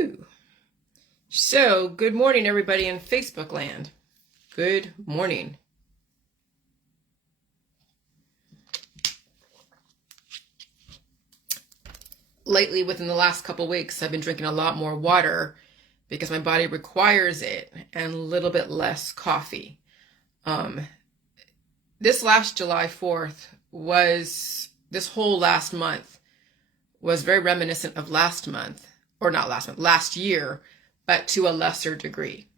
Whew. So, good morning, everybody in Facebook land. Good morning. Lately, within the last couple weeks, I've been drinking a lot more water because my body requires it, and a little bit less coffee. This last July 4th this whole last month was very reminiscent of last year, but to a lesser degree.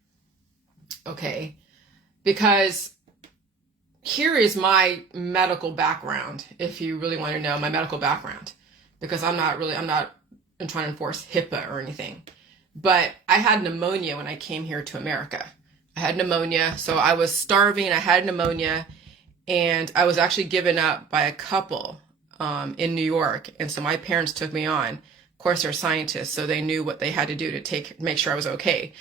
Okay? Because here is my medical background, if you really want to know my medical background, because I'm not trying to enforce HIPAA or anything. But I had pneumonia when I came here to America. I had pneumonia, so I was starving, I had pneumonia, and I was actually given up by a couple in New York. And so my parents took me on. Of course, they're scientists, so they knew what they had to do to make sure I was okay.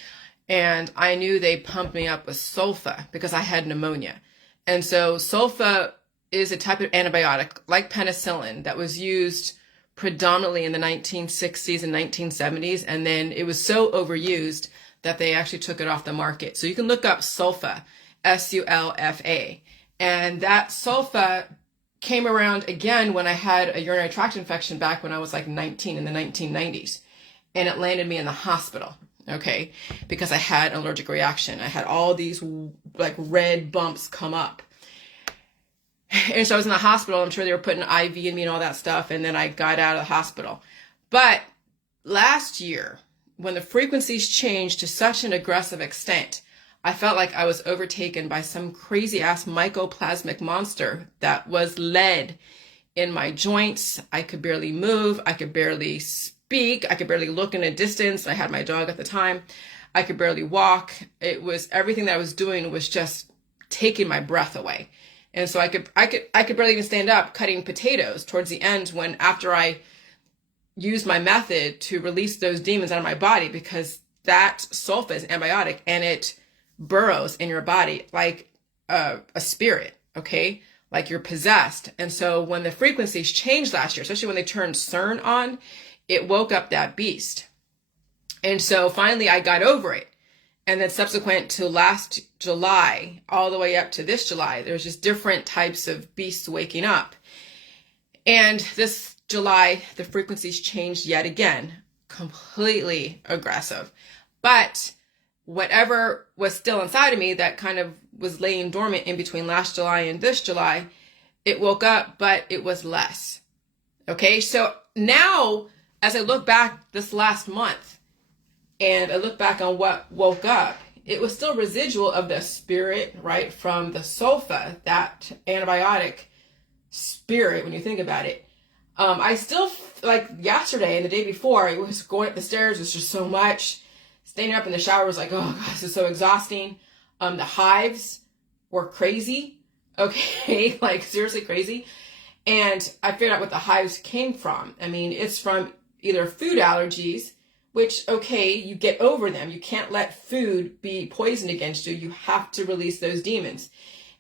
And I knew they pumped me up with sulfa because I had pneumonia. And so sulfa is a type of antibiotic like penicillin that was used predominantly in the 1960s and 1970s. And then it was so overused that they actually took it off the market. So you can look up sulfa, S-U-L-F-A. And that sulfa came around again when I had a urinary tract infection back when I was like 19 in the 1990s. And it landed me in the hospital, okay, because I had an allergic reaction. I had all these like red bumps come up. And so I was in the hospital. I'm sure they were putting an IV in me and all that stuff. And then I got out of the hospital. But last year, when the frequencies changed to such an aggressive extent, I felt like I was overtaken by some crazy ass mycoplasmic monster that was lead in my joints. I could barely move. I could barely speak. I could barely look in a distance. I had my dog at the time. I could barely walk. It was everything that I was doing was just taking my breath away. And so I could barely even stand up cutting potatoes towards the end when after I used my method to release those demons out of my body, because that sulfa is antibiotic and it burrows in your body like a spirit, okay? Like you're possessed. And so when the frequencies changed last year, especially when they turned CERN on, it woke up that beast. And so finally I got over it. And then subsequent to last July, all the way up to this July, there's just different types of beasts waking up. And this July, the frequencies changed yet again, completely aggressive. But whatever was still inside of me that kind of was laying dormant in between last July and this July, it woke up, but it was less. Okay, so now as I look back this last month and I look back on what woke up, it was still residual of the spirit, right, from the sulfa, that antibiotic spirit, when you think about it. I still, like yesterday and the day before, it was going up the stairs, it was just so much. Standing up in the shower was like, oh God, this is so exhausting. The hives were crazy. Okay, like seriously crazy. And I figured out what the hives came from. I mean, it's from either food allergies, which, okay, you get over them. You can't let food be poisoned against you. You have to release those demons.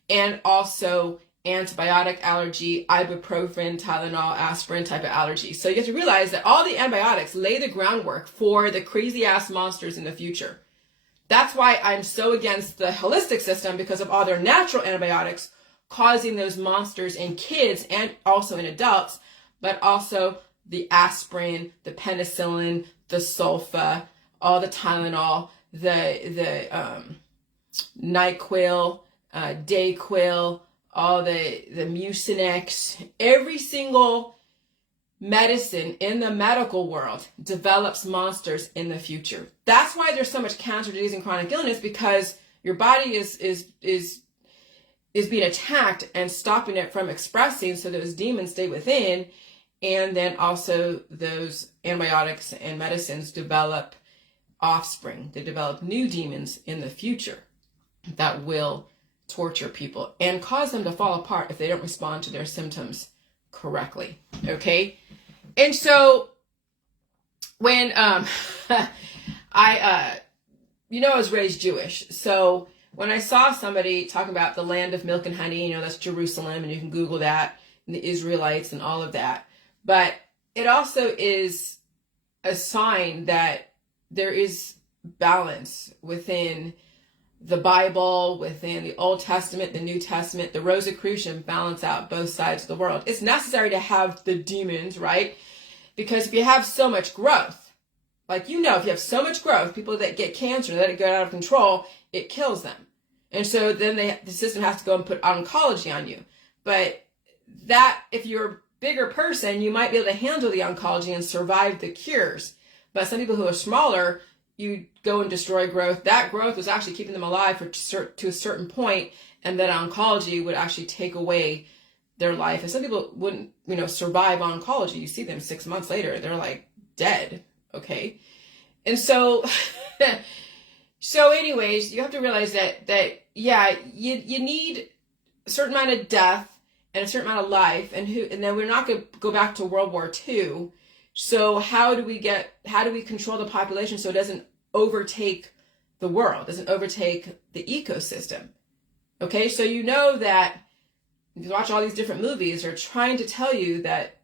And also antibiotic allergy, ibuprofen, Tylenol, aspirin type of allergy. So you have to realize that all the antibiotics lay the groundwork for the crazy ass monsters in the future. That's why I'm so against the holistic system, because of all their natural antibiotics causing those monsters in kids and also in adults, but also the aspirin, the penicillin, the sulfa, all the Tylenol, the NyQuil, Dayquil, all the Mucinex, every single medicine in the medical world develops monsters in the future. That's why there's so much cancer, disease, and chronic illness, because your body is being attacked and stopping it from expressing, so those demons stay within. And then also those antibiotics and medicines develop offspring. They develop new demons in the future that will torture people and cause them to fall apart if they don't respond to their symptoms correctly. Okay? And so when I was raised Jewish. So when I saw somebody talk about the land of milk and honey, that's Jerusalem, and you can Google that, and the Israelites and all of that. But it also is a sign that there is balance within the Bible, within the Old Testament, the New Testament. The Rosicrucian balance out both sides of the world. It's necessary to have the demons, right? Because if you have so much growth, like, if you have so much growth, people that get cancer, that get out of control, it kills them. And so then the system has to go and put oncology on you. But that, if you're a bigger person, you might be able to handle the oncology and survive the cures. But some people who are smaller, you go and destroy growth. That growth was actually keeping them alive to a certain point, and that oncology would actually take away their life. And some people wouldn't, survive oncology. You see them 6 months later, they're like dead. Okay. And so, anyways, you have to realize that you need a certain amount of death and a certain amount of life, and then we're not going to go back to World War II. So how do we control the population so it doesn't overtake the world, doesn't overtake the ecosystem? Okay, so that if you watch all these different movies, they're trying to tell you that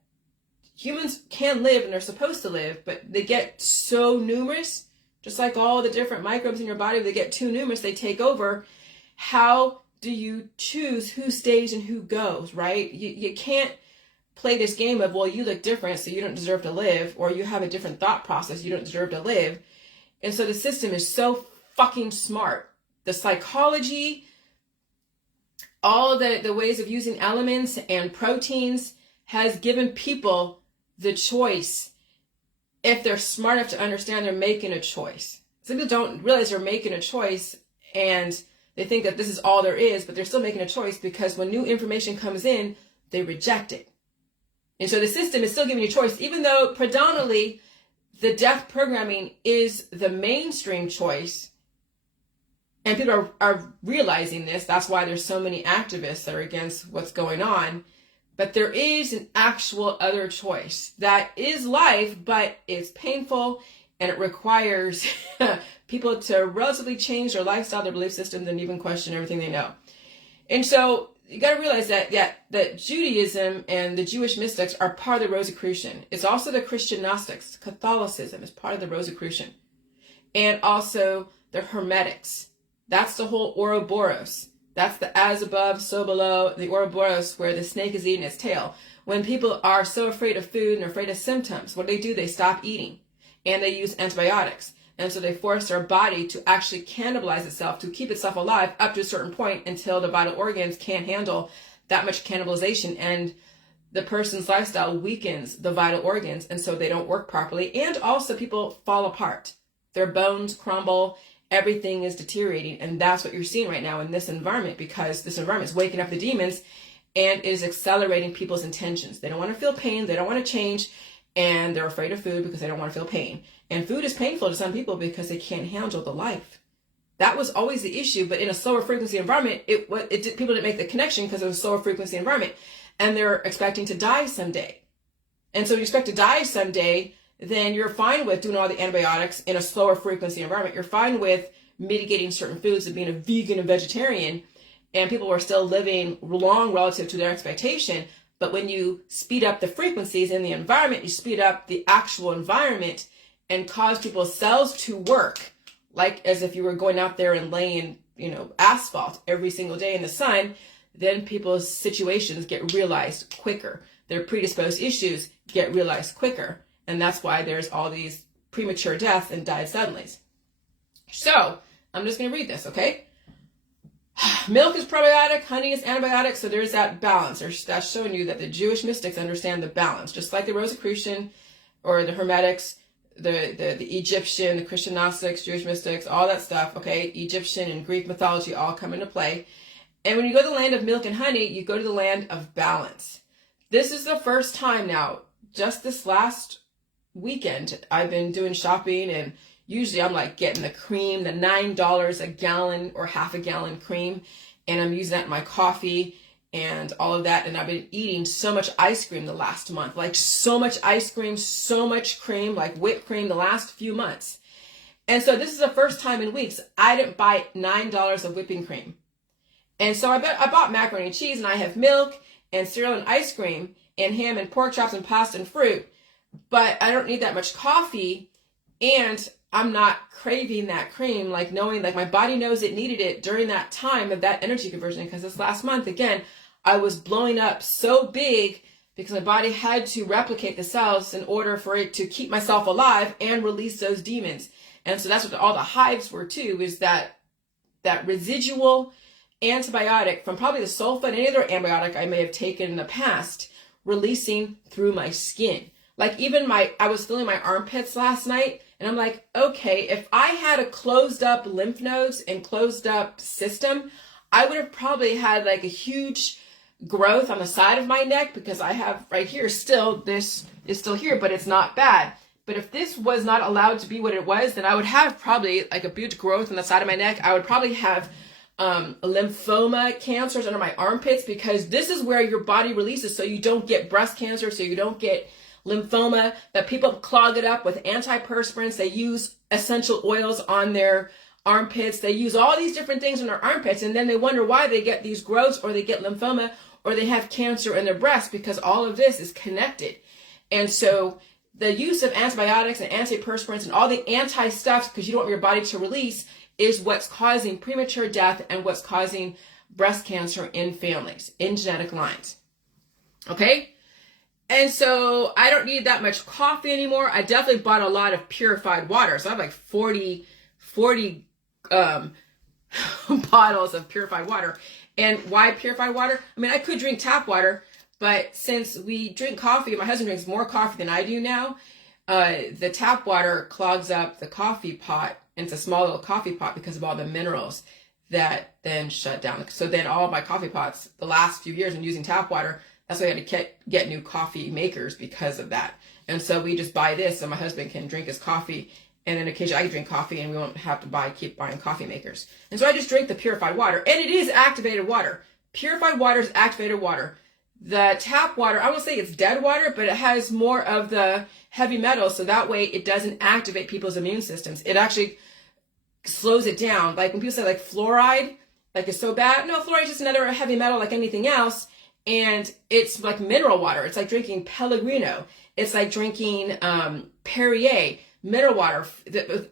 humans can live and they're supposed to live, but they get so numerous, just like all the different microbes in your body, if they get too numerous, they take over. How do you choose who stays and who goes, right? You can't play this game of, well, you look different, so you don't deserve to live, or you have a different thought process, you don't deserve to live. And so the system is so fucking smart. The psychology, all the ways of using elements and proteins has given people the choice. If they're smart enough to understand, they're making a choice. Some people don't realize they're making a choice, and they think that this is all there is, but they're still making a choice, because when new information comes in, they reject it. And so the system is still giving you a choice, even though predominantly the death programming is the mainstream choice. And people are realizing this. That's why there's so many activists that are against what's going on. But there is an actual other choice that is life, but it's painful, and it requires people to relatively change their lifestyle, their belief systems, and even question everything they know. And so you got to realize that Judaism and the Jewish mystics are part of the Rosicrucian. It's also the Christian Gnostics. Catholicism is part of the Rosicrucian. And also the Hermetics. That's the whole Ouroboros. That's the as above, so below, the Ouroboros, where the snake is eating its tail. When people are so afraid of food and afraid of symptoms, what do? They stop eating. And they use antibiotics. And so they force their body to actually cannibalize itself, to keep itself alive up to a certain point, until the vital organs can't handle that much cannibalization. And the person's lifestyle weakens the vital organs, and so they don't work properly. And also people fall apart. Their bones crumble. Everything is deteriorating. And that's what you're seeing right now in this environment, because this environment is waking up the demons and is accelerating people's intentions. They don't want to feel pain. They don't want to change. And they're afraid of food because they don't want to feel pain. And food is painful to some people because they can't handle the life. That was always the issue. But in a slower frequency environment, people didn't make the connection because it was a slower frequency environment. And they're expecting to die someday. And so if you expect to die someday, then you're fine with doing all the antibiotics in a slower frequency environment. You're fine with mitigating certain foods and being a vegan and vegetarian. And people were still living long relative to their expectation. But when you speed up the frequencies in the environment, you speed up the actual environment and cause people's cells to work like as if you were going out there and laying, asphalt every single day in the sun, then people's situations get realized quicker. Their predisposed issues get realized quicker. And that's why there's all these premature deaths and died suddenly. So I'm just going to read this, okay? Milk is probiotic, honey is antibiotic, so there's that balance. That's showing you that the Jewish mystics understand the balance, just like the Rosicrucian or the Hermetics, the Egyptian, the Christian Gnostics, Jewish mystics, all that stuff, okay? Egyptian and Greek mythology all come into play. And when you go to the land of milk and honey, you go to the land of balance. This is the first time now, just this last weekend, I've been doing shopping, and usually I'm like getting the cream, the $9 a gallon or half a gallon cream, and I'm using that in my coffee and all of that. And I've been eating so much ice cream the last month, like so much ice cream, so much cream, like whipped cream the last few months. And so this is the first time in weeks I didn't buy $9 of whipping cream. And so I bought macaroni and cheese, and I have milk and cereal and ice cream and ham and pork chops and pasta and fruit, but I don't need that much coffee. And I'm not craving that cream, like knowing like my body knows it needed it during that time of that energy conversion. Because this last month, again, I was blowing up so big because my body had to replicate the cells in order for it to keep myself alive and release those demons. And so that's what all the hives were too, is that residual antibiotic from probably the sulfa and any other antibiotic I may have taken in the past, releasing through my skin. Like even I was feeling my armpits last night, and I'm like, okay, if I had a closed up lymph nodes and closed up system, I would have probably had like a huge growth on the side of my neck, because I have right here still, this is still here, but it's not bad. But if this was not allowed to be what it was, then I would have probably like a huge growth on the side of my neck. I would probably have lymphoma cancers under my armpits, because this is where your body releases, so you don't get breast cancer, so you don't get lymphoma, that people clog it up with antiperspirants. They use essential oils on their armpits. They use all these different things in their armpits, and then they wonder why they get these growths, or they get lymphoma, or they have cancer in their breast, because all of this is connected. And so the use of antibiotics and antiperspirants and all the anti-stuff, because you don't want your body to release, is what's causing premature death and what's causing breast cancer in families, in genetic lines. Okay? And so I don't need that much coffee anymore. I definitely bought a lot of purified water. So I have like 40 bottles of purified water. And why purified water? I mean, I could drink tap water, but since we drink coffee, my husband drinks more coffee than I do now, the tap water clogs up the coffee pot, and it's a small little coffee pot because of all the minerals that then shut down. So then all of my coffee pots, the last few years, I'm using tap water. That's why I had to get new coffee makers because of that. And so we just buy this, so my husband can drink his coffee, and then occasionally I can drink coffee, and we won't have to keep buying coffee makers. And so I just drink the purified water, and it is activated water. Purified water is activated water. The tap water, I won't say it's dead water, but it has more of the heavy metals, so that way it doesn't activate people's immune systems. It actually slows it down. Like when people say like fluoride, like it's so bad. No, fluoride is just another heavy metal like anything else. And it's like mineral water. It's like drinking Pellegrino. It's like drinking Perrier, mineral water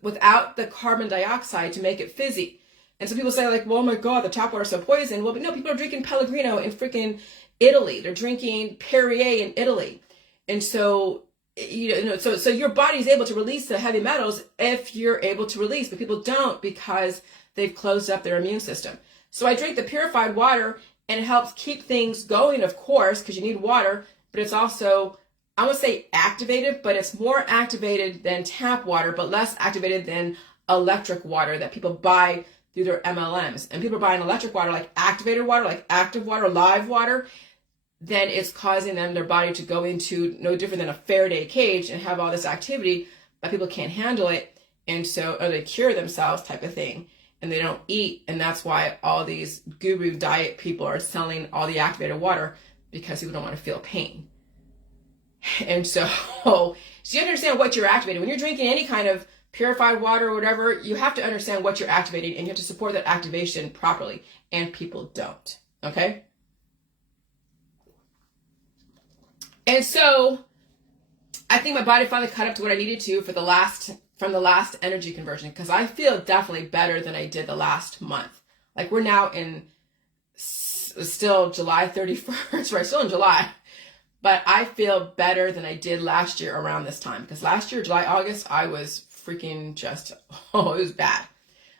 without the carbon dioxide to make it fizzy. And so people say like, well, oh my God, the tap water is so poison. Well, but no, people are drinking Pellegrino in freaking Italy. They're drinking Perrier in Italy. And so, so your body is able to release the heavy metals if you're able to release, but people don't because they've closed up their immune system. So I drink the purified water, and it helps keep things going, of course, because you need water, but it's also, I won't say activated, but it's more activated than tap water, but less activated than electric water that people buy through their MLMs. And people are buying electric water, like activated water, like active water, live water, then it's causing their body to go into no different than a Faraday cage and have all this activity, but people can't handle it. And so, or they cure themselves type of thing. And they don't eat, and that's why all these guru diet people are selling all the activated water, because people don't want to feel pain. And so you understand what you're activating. When you're drinking any kind of purified water or whatever, you have to understand what you're activating, and you have to support that activation properly, and people don't. Okay? And so I think my body finally caught up to what I needed to from the last energy conversion, because I feel definitely better than I did the last month. Like we're now in still July 31st, right? Still in July, but I feel better than I did last year around this time, because last year, July, August, I was freaking just, it was bad.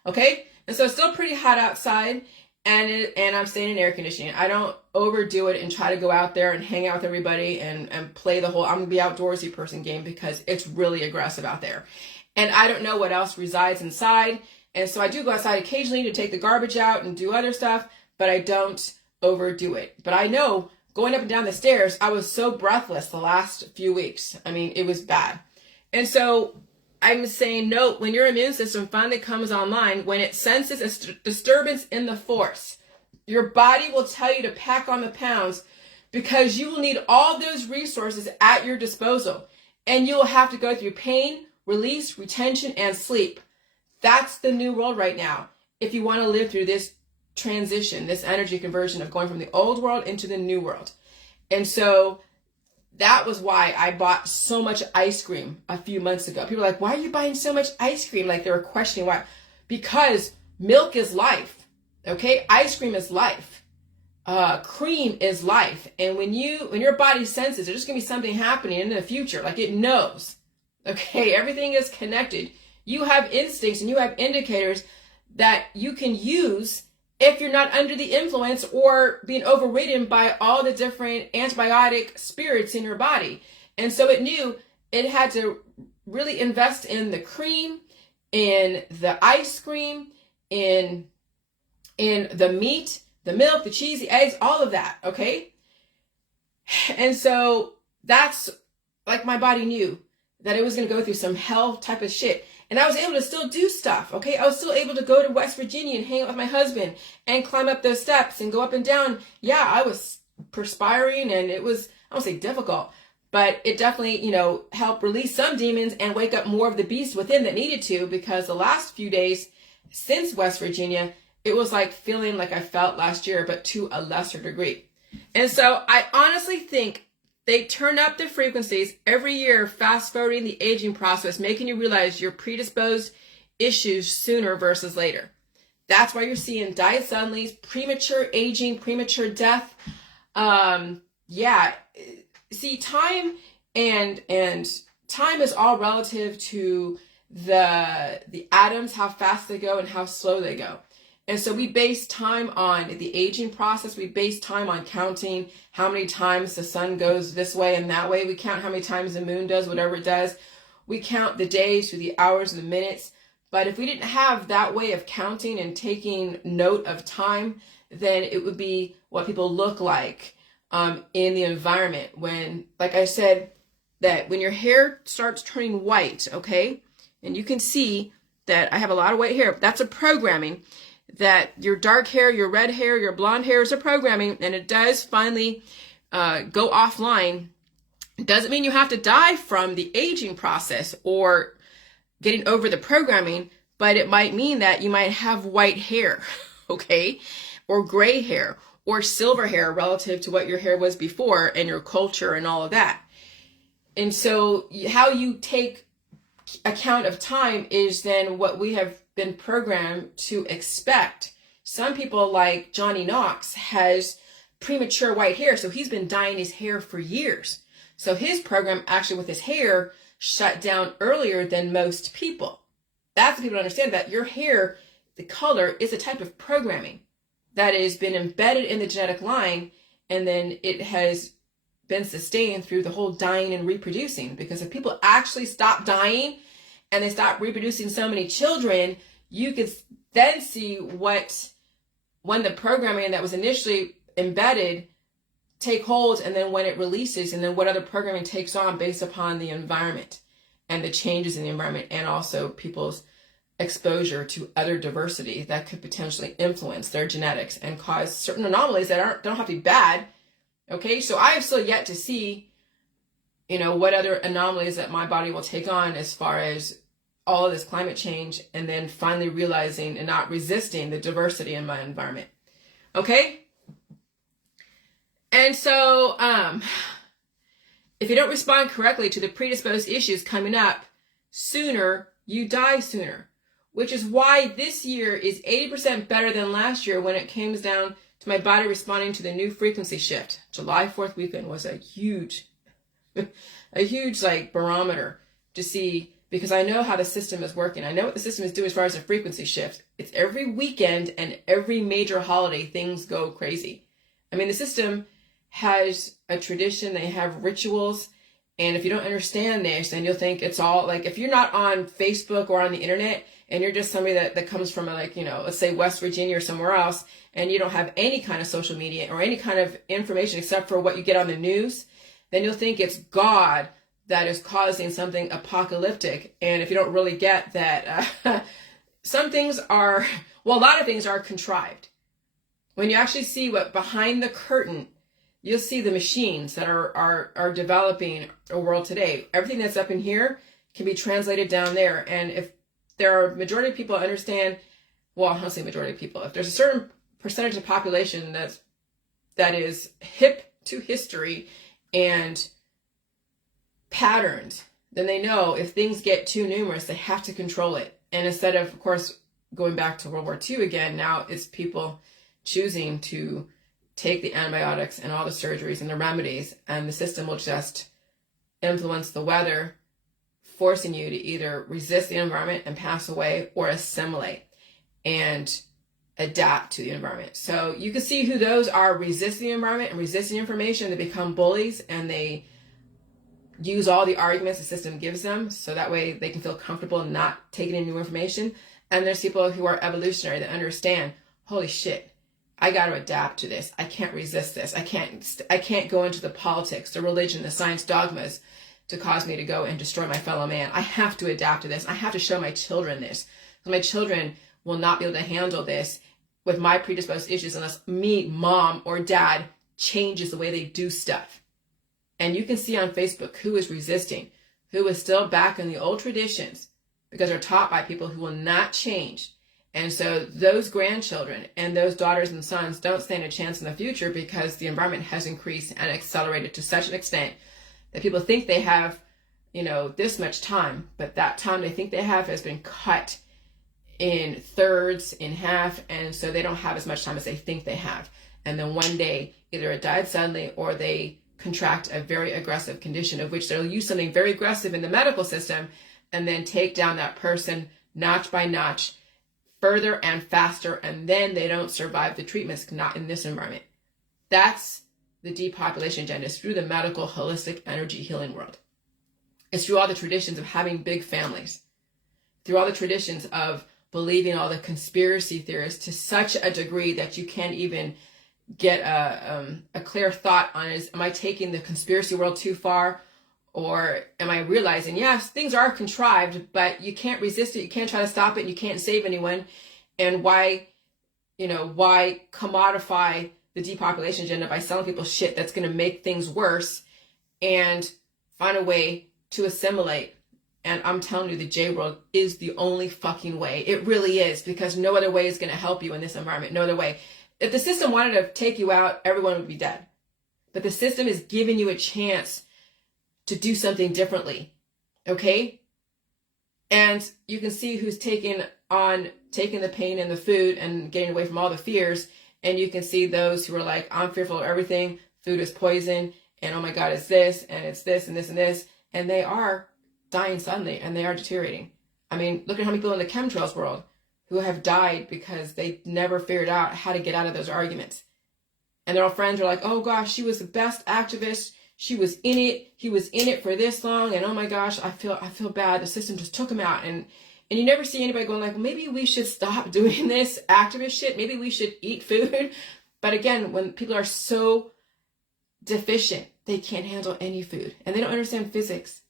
Okay. And so it's still pretty hot outside, and I'm staying in air conditioning. I don't overdo it and try to go out there and hang out with everybody and play the whole I'm gonna be outdoorsy person game, because it's really aggressive out there. And I don't know what else resides inside. And so I do go outside occasionally to take the garbage out and do other stuff, but I don't overdo it. But I know going up and down the stairs, I was so breathless the last few weeks. I mean, it was bad. And so I'm saying, no, when your immune system finally comes online, when it senses a disturbance in the force, your body will tell you to pack on the pounds, because you will need all those resources at your disposal. And you will have to go through pain, release, retention, and sleep. That's the new world right now. If you want to live through this transition, this energy conversion of going from the old world into the new world. And so that was why I bought so much ice cream a few months ago. People are like, why are you buying so much ice cream? Like, they were questioning why. Because milk is life. Okay? Ice cream is life. Cream is life. And when your body senses there's going to be something happening in the future, like it knows. Okay? Everything is connected. You have instincts and you have indicators that you can use if you're not under the influence or being overridden by all the different antibiotic spirits in your body. And so it knew it had to really invest in the cream, in the ice cream, in the meat, the milk, the cheese, the eggs, all of that, okay? And so that's like my body knew that it was going to go through some hell type of shit. And I was able to still do stuff, okay? I was still able to go to West Virginia and hang out with my husband and climb up those steps and go up and down. Yeah, I was perspiring and it was, I won't say difficult, but it definitely, helped release some demons and wake up more of the beast within that needed to, because the last few days since West Virginia, it was like feeling like I felt last year, but to a lesser degree. And so I honestly think they turn up the frequencies every year, fast forwarding the aging process, making you realize you're predisposed issues sooner versus later. That's why you're seeing diet suddenly, premature aging, premature death. See, time and time is all relative to the atoms, how fast they go and how slow they go. And so we base time on the aging process. We base time on counting how many times the sun goes this way and that way. We count how many times the moon does whatever it does. We count the days through the hours and the minutes. But if we didn't have that way of counting and taking note of time, then it would be what people look like in the environment. When, like I said, that when your hair starts turning white, okay, and you can see that I have a lot of white hair, that's a programming. That your dark hair, your red hair, your blonde hair is a programming, and it does finally go offline. It doesn't mean you have to die from the aging process or getting over the programming, but it might mean that you might have white hair, okay, or gray hair or silver hair relative to what your hair was before and your culture and all of that. And so how you take account of time is then what we have been programmed to expect. Some people, like Johnny Knox, has premature white hair, so he's been dyeing his hair for years. So his program actually with his hair shut down earlier than most people. That's what people understand, that your hair, the color, is a type of programming that has been embedded in the genetic line, and then it has been sustained through the whole dying and reproducing. Because if people actually stop dying and they stop reproducing so many children, you could then see when the programming that was initially embedded take hold, and then when it releases, and then what other programming takes on based upon the environment and the changes in the environment, and also people's exposure to other diversity that could potentially influence their genetics and cause certain anomalies that don't have to be bad. Okay, so I have still yet to see, what other anomalies that my body will take on as far as all of this climate change, and then finally realizing and not resisting the diversity in my environment. Okay? And so, if you don't respond correctly to the predisposed issues coming up sooner, you die sooner. Which is why this year is 80% better than last year when it comes down to my body responding to the new frequency shift. July 4th weekend was a huge barometer to see, because I know how the system is working. I know what the system is doing as far as the frequency shift. It's every weekend and every major holiday, things go crazy. I mean, the system has a tradition, they have rituals, and if you don't understand this, then you'll think it's all, like, if you're not on Facebook or on the internet, and you're just somebody that comes from, let's say West Virginia or somewhere else, and you don't have any kind of social media or any kind of information except for what you get on the news, then you'll think it's God that is causing something apocalyptic. And if you don't really get that, some things are, a lot of things are contrived. When you actually see what behind the curtain, you'll see the machines that are developing a world today. Everything that's up in here can be translated down there. And if there are majority of people understand, I don't say majority of people, if there's a certain percentage of the population that is hip to history and patterns, then they know if things get too numerous, they have to control it. And instead of course, going back to World War II again, now it's people choosing to take the antibiotics and all the surgeries and the remedies, and the system will just influence the weather, forcing you to either resist the environment and pass away, or assimilate and adapt to the environment. So you can see who those are: resisting the environment and resisting information. They become bullies, and they use all the arguments the system gives them, so that way they can feel comfortable not taking in new information. And there's people who are evolutionary that understand, holy shit, I got to adapt to this. I can't resist this. I can't go into the politics, the religion, the science dogmas to cause me to go and destroy my fellow man. I have to adapt to this. I have to show my children this. So my children will not be able to handle this with my predisposed issues unless me, mom, or dad changes the way they do stuff. And you can see on Facebook who is resisting, who is still back in the old traditions, because they're taught by people who will not change. And so those grandchildren and those daughters and sons don't stand a chance in the future, because the environment has increased and accelerated to such an extent that people think they have, this much time, but that time they think they have has been cut in thirds, in half, and so they don't have as much time as they think they have. And then one day, either it died suddenly or they contract a very aggressive condition, of which they'll use something very aggressive in the medical system and then take down that person notch by notch, further and faster, and then they don't survive the treatments, not in this environment. That's the depopulation agenda. It's through the medical, holistic, energy healing world. It's through all the traditions of having big families, through all the traditions of believing all the conspiracy theorists to such a degree that you can't even get a clear thought on am I taking the conspiracy world too far? Or am I realizing, yes, things are contrived, but you can't resist it. You can't try to stop it. And you can't save anyone. And why commodify the depopulation agenda by selling people shit that's going to make things worse, and find a way to assimilate? And I'm telling you, the J world is the only fucking way. It really is, because no other way is going to help you in this environment. No other way. If the system wanted to take you out, everyone would be dead. But the system is giving you a chance to do something differently. Okay? And you can see who's taking the pain and the food and getting away from all the fears. And you can see those who are like, I'm fearful of everything. Food is poison. And oh my God, it's this and it's this and this and this. And they are dying suddenly, and they are deteriorating. I mean, look at how many people in the chemtrails world who have died because they never figured out how to get out of those arguments. And their old friends are like, oh gosh, she was the best activist. She was in it. He was in it for this long. And oh my gosh, I feel bad. The system just took him out. And you never see anybody going like, well, maybe we should stop doing this activist shit. Maybe we should eat food. But again, when people are so deficient, they can't handle any food, and they don't understand physics.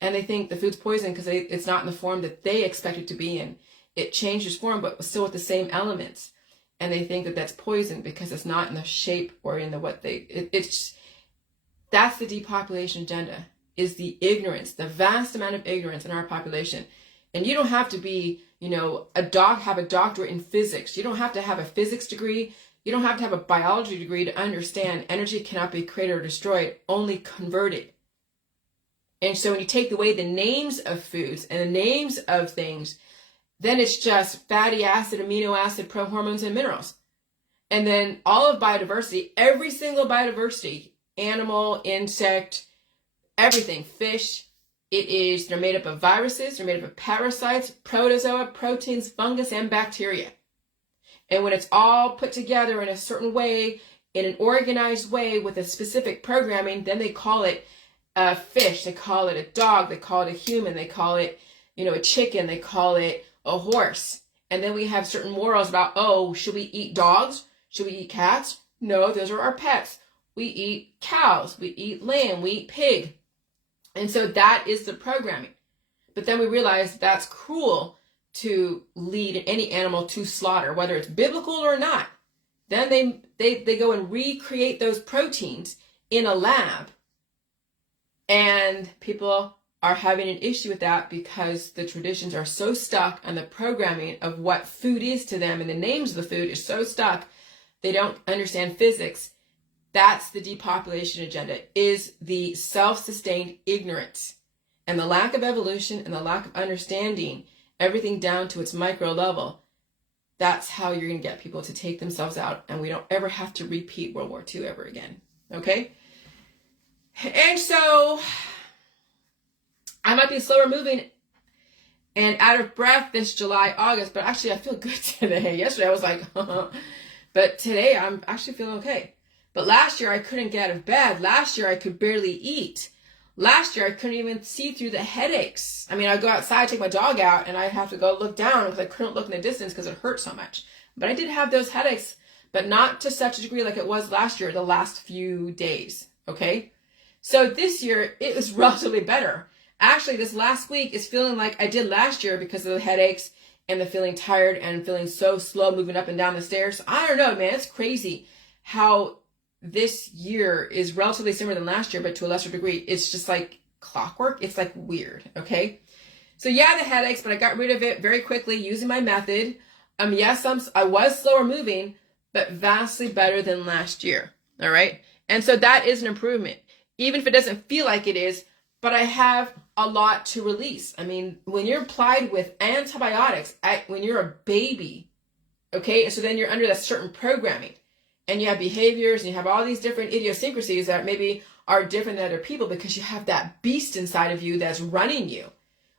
And they think the food's poison because it's not in the form that they expect it to be in. It changes form, but still with the same elements. And they think that that's poison because it's not in the shape or in the that's the depopulation agenda, is the ignorance, the vast amount of ignorance in our population. And you don't have to be, have a doctorate in physics. You don't have to have a physics degree. You don't have to have a biology degree to understand energy cannot be created or destroyed, only converted. And so when you take away the names of foods and the names of things, then it's just fatty acid, amino acid, prohormones, and minerals. And then all of biodiversity, every single biodiversity, animal, insect, everything, fish, they're made up of viruses, they're made up of parasites, protozoa, proteins, fungus, and bacteria. And when it's all put together in a certain way, in an organized way with a specific programming, then they call it a fish, they call it a dog, they call it a human, they call it, a chicken, they call it a horse. And then we have certain morals about, should we eat dogs? Should we eat cats? No, those are our pets. We eat cows, we eat lamb, we eat pig. And so that is the programming. But then we realize that's cruel to lead any animal to slaughter, whether it's biblical or not. Then they go and recreate those proteins in a lab. And people are having an issue with that because the traditions are so stuck on the programming of what food is to them, and the names of the food is so stuck, they don't understand physics. That's the depopulation agenda, is the self-sustained ignorance and the lack of evolution and the lack of understanding everything down to its micro level. That's how you're going to get people to take themselves out, and we don't ever have to repeat World War II ever again. Okay? And so I might be slower moving and out of breath this July, August, but actually I feel good today. Yesterday I was like, but today I'm actually feeling okay. But last year I couldn't get out of bed. Last year I could barely eat. Last year I couldn't even see through the headaches. I mean, I'd go outside, take my dog out, and I'd have to go look down because I couldn't look in the distance because it hurt so much. But I did have those headaches, but not to such a degree like it was last year, the last few days. Okay? So this year it was relatively better. Actually, this last week is feeling like I did last year because of the headaches and the feeling tired and feeling so slow moving up and down the stairs. I don't know, man. It's crazy how this year is relatively similar than last year, but to a lesser degree. It's just like clockwork. It's like weird. Okay. So yeah, the headaches, but I got rid of it very quickly using my method. Yes, I was slower moving, but vastly better than last year. All right. And so that is an improvement, even if it doesn't feel like it is, but I have a lot to release. I mean, when you're applied with antibiotics when you're a baby, okay, so then you're under that certain programming, and you have behaviors and you have all these different idiosyncrasies that maybe are different than other people because you have that beast inside of you that's running you.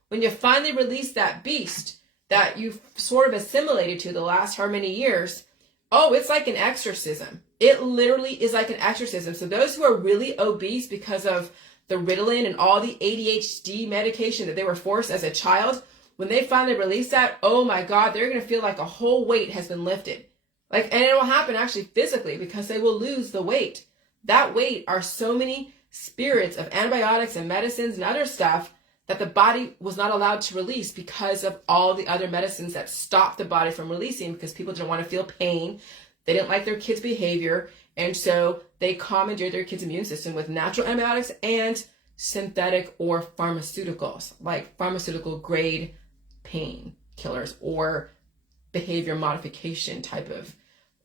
When you finally release that beast that you've sort of assimilated to the last how many years, oh, it's like an exorcism. It literally is like an exorcism. So those who are really obese because of the Ritalin and all the ADHD medication that they were forced as a child, when they finally release that, oh my God, they're going to feel like a whole weight has been lifted. And it will happen actually physically because they will lose the weight. That weight are so many spirits of antibiotics and medicines and other stuff that the body was not allowed to release because of all the other medicines that stopped the body from releasing because people didn't want to feel pain. They didn't like their kids' behavior. And so they commandeered their kids' immune system with natural antibiotics and synthetic or pharmaceuticals, like pharmaceutical grade pain killers or behavior modification type of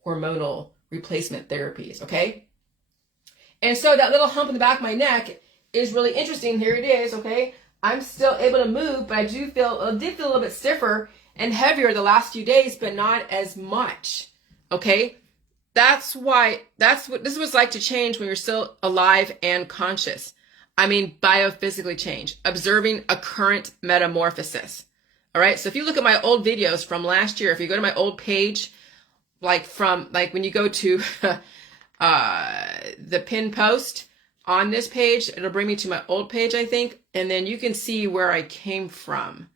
hormonal replacement therapies, okay? And so that little hump in the back of my neck is really interesting. Here it is, okay? I'm still able to move, but I did feel a little bit stiffer and heavier the last few days, but not as much, okay? That's what this was like to change when you're still alive and conscious. I mean, biophysically change, observing a current metamorphosis. All right. So if you look at my old videos from last year, if you go to my old page, like when you go to the pin post on this page, it'll bring me to my old page, I think. And then you can see where I came from.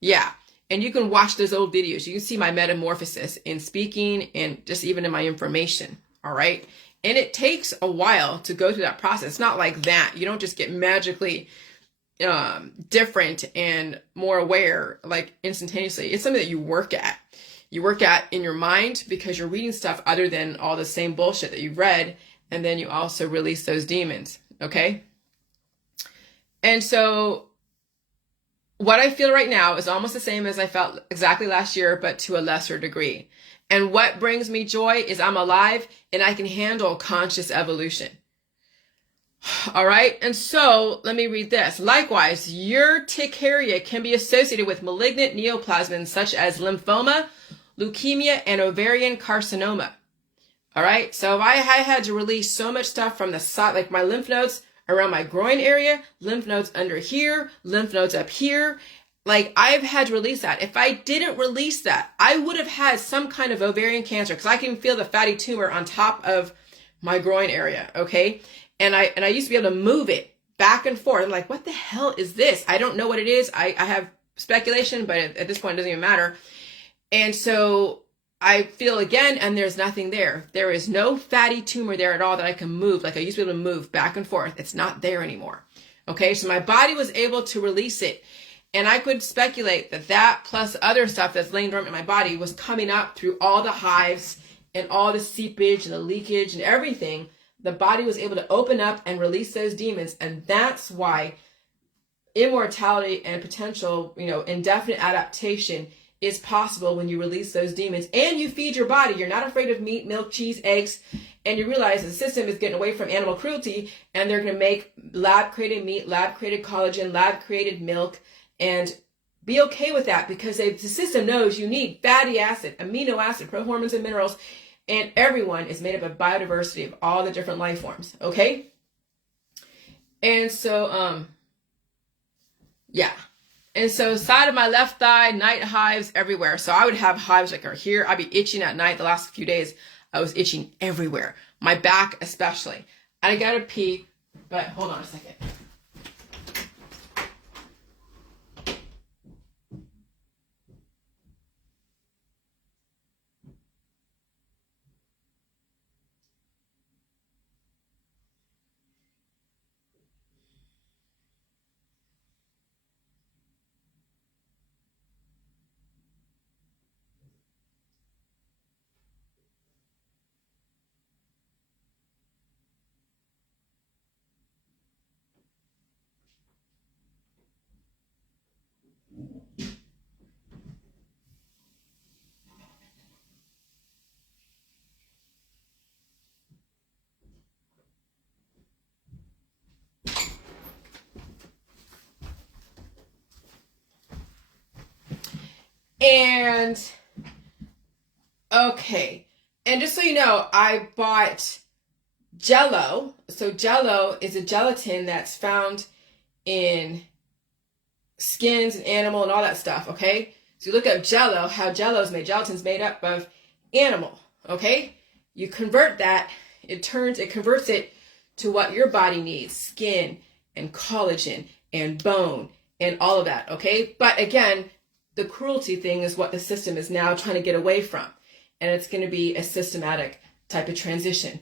Yeah. And you can watch those old videos. You can see my metamorphosis in speaking and just even in my information. All right. And it takes a while to go through that process. It's not like that. You don't just get magically different and more aware like instantaneously. It's something that you work at. You work at in your mind because you're reading stuff other than all the same bullshit that you've read. And then you also release those demons. Okay. And so what I feel right now is almost the same as I felt exactly last year, but to a lesser degree. And what brings me joy is I'm alive and I can handle conscious evolution. All right. And so let me read this. Likewise, urticaria can be associated with malignant neoplasms such as lymphoma, leukemia, and ovarian carcinoma. All right. So if I had to release so much stuff from the side, like my lymph nodes around my groin area, lymph nodes under here, lymph nodes up here. Like I've had to release that. If I didn't release that, I would have had some kind of ovarian cancer because I can feel the fatty tumor on top of my groin area. Okay. And I used to be able to move it back and forth. I'm like, what the hell is this? I don't know what it is. I have speculation, but at this point it doesn't even matter. And so I feel again, and there's nothing there. There is no fatty tumor there at all that I can move. Like I used to be able to move back and forth. It's not there anymore. Okay. So my body was able to release it. And I could speculate that plus other stuff that's laying dormant in my body was coming up through all the hives and all the seepage and the leakage and everything. The body was able to open up and release those demons. And that's why immortality and potential, indefinite adaptation is possible when you release those demons and you feed your body. You're not afraid of meat, milk, cheese, eggs, and you realize the system is getting away from animal cruelty, and they're going to make lab-created meat, lab-created collagen, lab-created milk, and be okay with that, because the system knows you need fatty acid, amino acid, prohormones, and minerals, and everyone is made up of biodiversity of all the different life forms, okay? And so, yeah. And so side of my left thigh, night hives everywhere. So I would have hives like here. I'd be itching at night. The last few days, I was itching everywhere. My back especially. I gotta pee, but hold on a second. And okay, and just so you know, I bought Jello. So Jello is a gelatin that's found in skins and animal and all that stuff, okay? So you look up Jello, how Jello is made. Gelatin's made up of animal, okay? You convert that, it converts it to what your body needs, skin and collagen and bone and all of that, okay? But again, the cruelty thing is what the system is now trying to get away from. And it's going to be a systematic type of transition.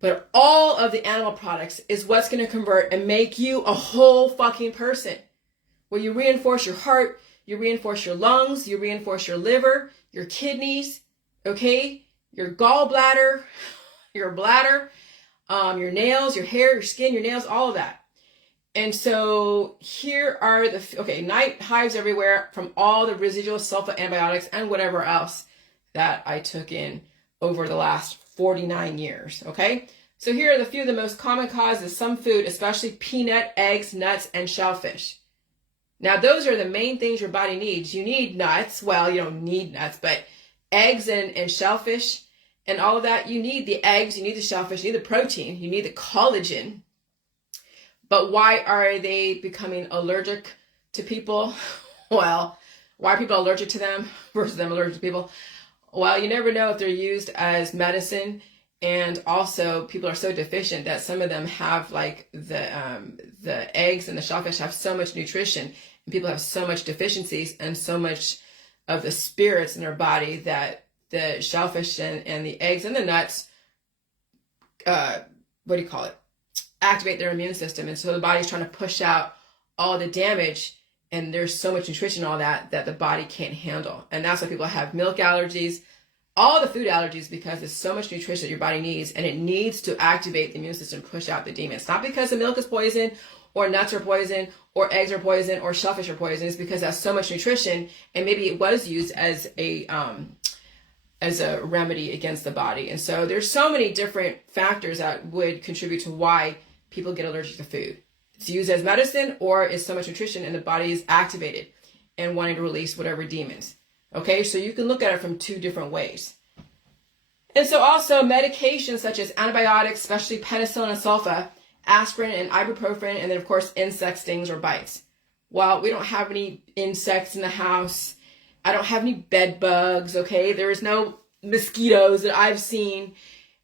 But all of the animal products is what's going to convert and make you a whole fucking person. Where you reinforce your heart, you reinforce your lungs, you reinforce your liver, your kidneys, okay? Your gallbladder, your bladder, your nails, your hair, your skin, your nails, all of that. And so here are night hives everywhere from all the residual sulfa antibiotics and whatever else that I took in over the last 49 years, okay? So here are the few of the most common causes, some food, especially peanut, eggs, nuts, and shellfish. Now, those are the main things your body needs. You need nuts. Well, you don't need nuts, but eggs and shellfish and all of that, you need the eggs, you need the shellfish, you need the protein, you need the collagen. But why are they becoming allergic to people? Well, why are people allergic to them versus them allergic to people? Well, you never know if they're used as medicine. And also, people are so deficient that some of them have like the eggs and the shellfish have so much nutrition, and people have so much deficiencies and so much of the spirits in their body that the shellfish and the eggs and the nuts, activate their immune system. And so the body's trying to push out all the damage, and there's so much nutrition and all that the body can't handle. And that's why people have milk allergies, all the food allergies, because there's so much nutrition that your body needs, and it needs to activate the immune system, push out the demons. Not because the milk is poison, or nuts are poison, or eggs are poison, or shellfish are poison. It's because that's so much nutrition, and maybe it was used as a remedy against the body. And so there's so many different factors that would contribute to why people get allergic to food. It's used as medicine, or it's so much nutrition and the body is activated and wanting to release whatever demons. Okay, so you can look at it from two different ways. And so also medications such as antibiotics, especially penicillin and sulfa, aspirin and ibuprofen, and then of course insect stings or bites. Well, we don't have any insects in the house. I don't have any bed bugs, okay? There is no mosquitoes that I've seen,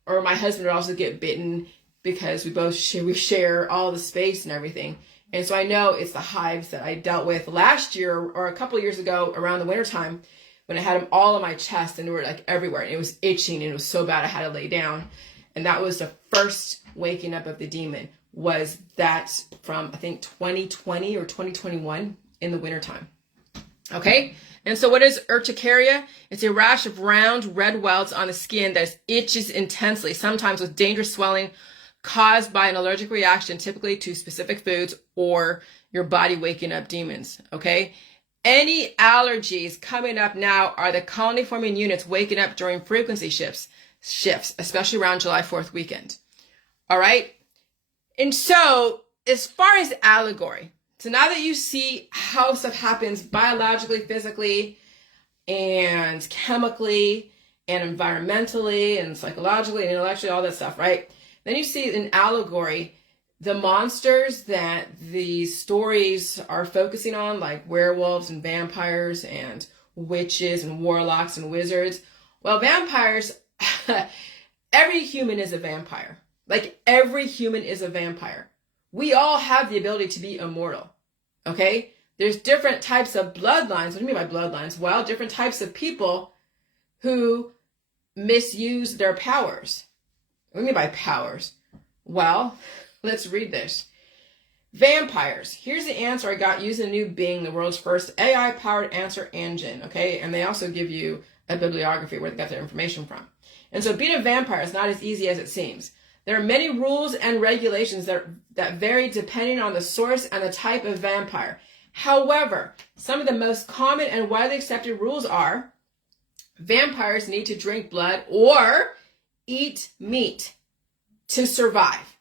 or my husband would also get bitten because we share all the space and everything. And so I know it's the hives that I dealt with last year or a couple of years ago around the wintertime when I had them all on my chest and they were like everywhere. And it was itching and it was so bad I had to lay down. And that was the first waking up of the demon, was that from, I think, 2020 or 2021 in the wintertime. Okay? And so what is urticaria? It's a rash of round red welts on the skin that itches intensely, sometimes with dangerous swelling, caused by an allergic reaction, typically to specific foods or your body waking up demons, okay? Any allergies coming up now are the colony-forming units waking up during frequency shifts. shifts, especially around July 4th weekend. All right. And so as far as allegory, so now that you see how stuff happens biologically, physically, and chemically, and environmentally, and psychologically, and intellectually, all that stuff, right? Then you see in allegory, the monsters that these stories are focusing on, like werewolves and vampires and witches and warlocks and wizards. Well, vampires, every human is a vampire. Like every human is a vampire. We all have the ability to be immortal. Okay? There's different types of bloodlines. What do you mean by bloodlines? Well, different types of people who misuse their powers. What do you mean by powers? Well, let's read this. Vampires. Here's the answer I got using a new Bing, the world's first AI-powered answer engine. Okay? And they also give you a bibliography where they got their information from. And so being a vampire is not as easy as it seems. There are many rules and regulations that vary depending on the source and the type of vampire. However, some of the most common and widely accepted rules are vampires need to drink blood or eat meat to survive.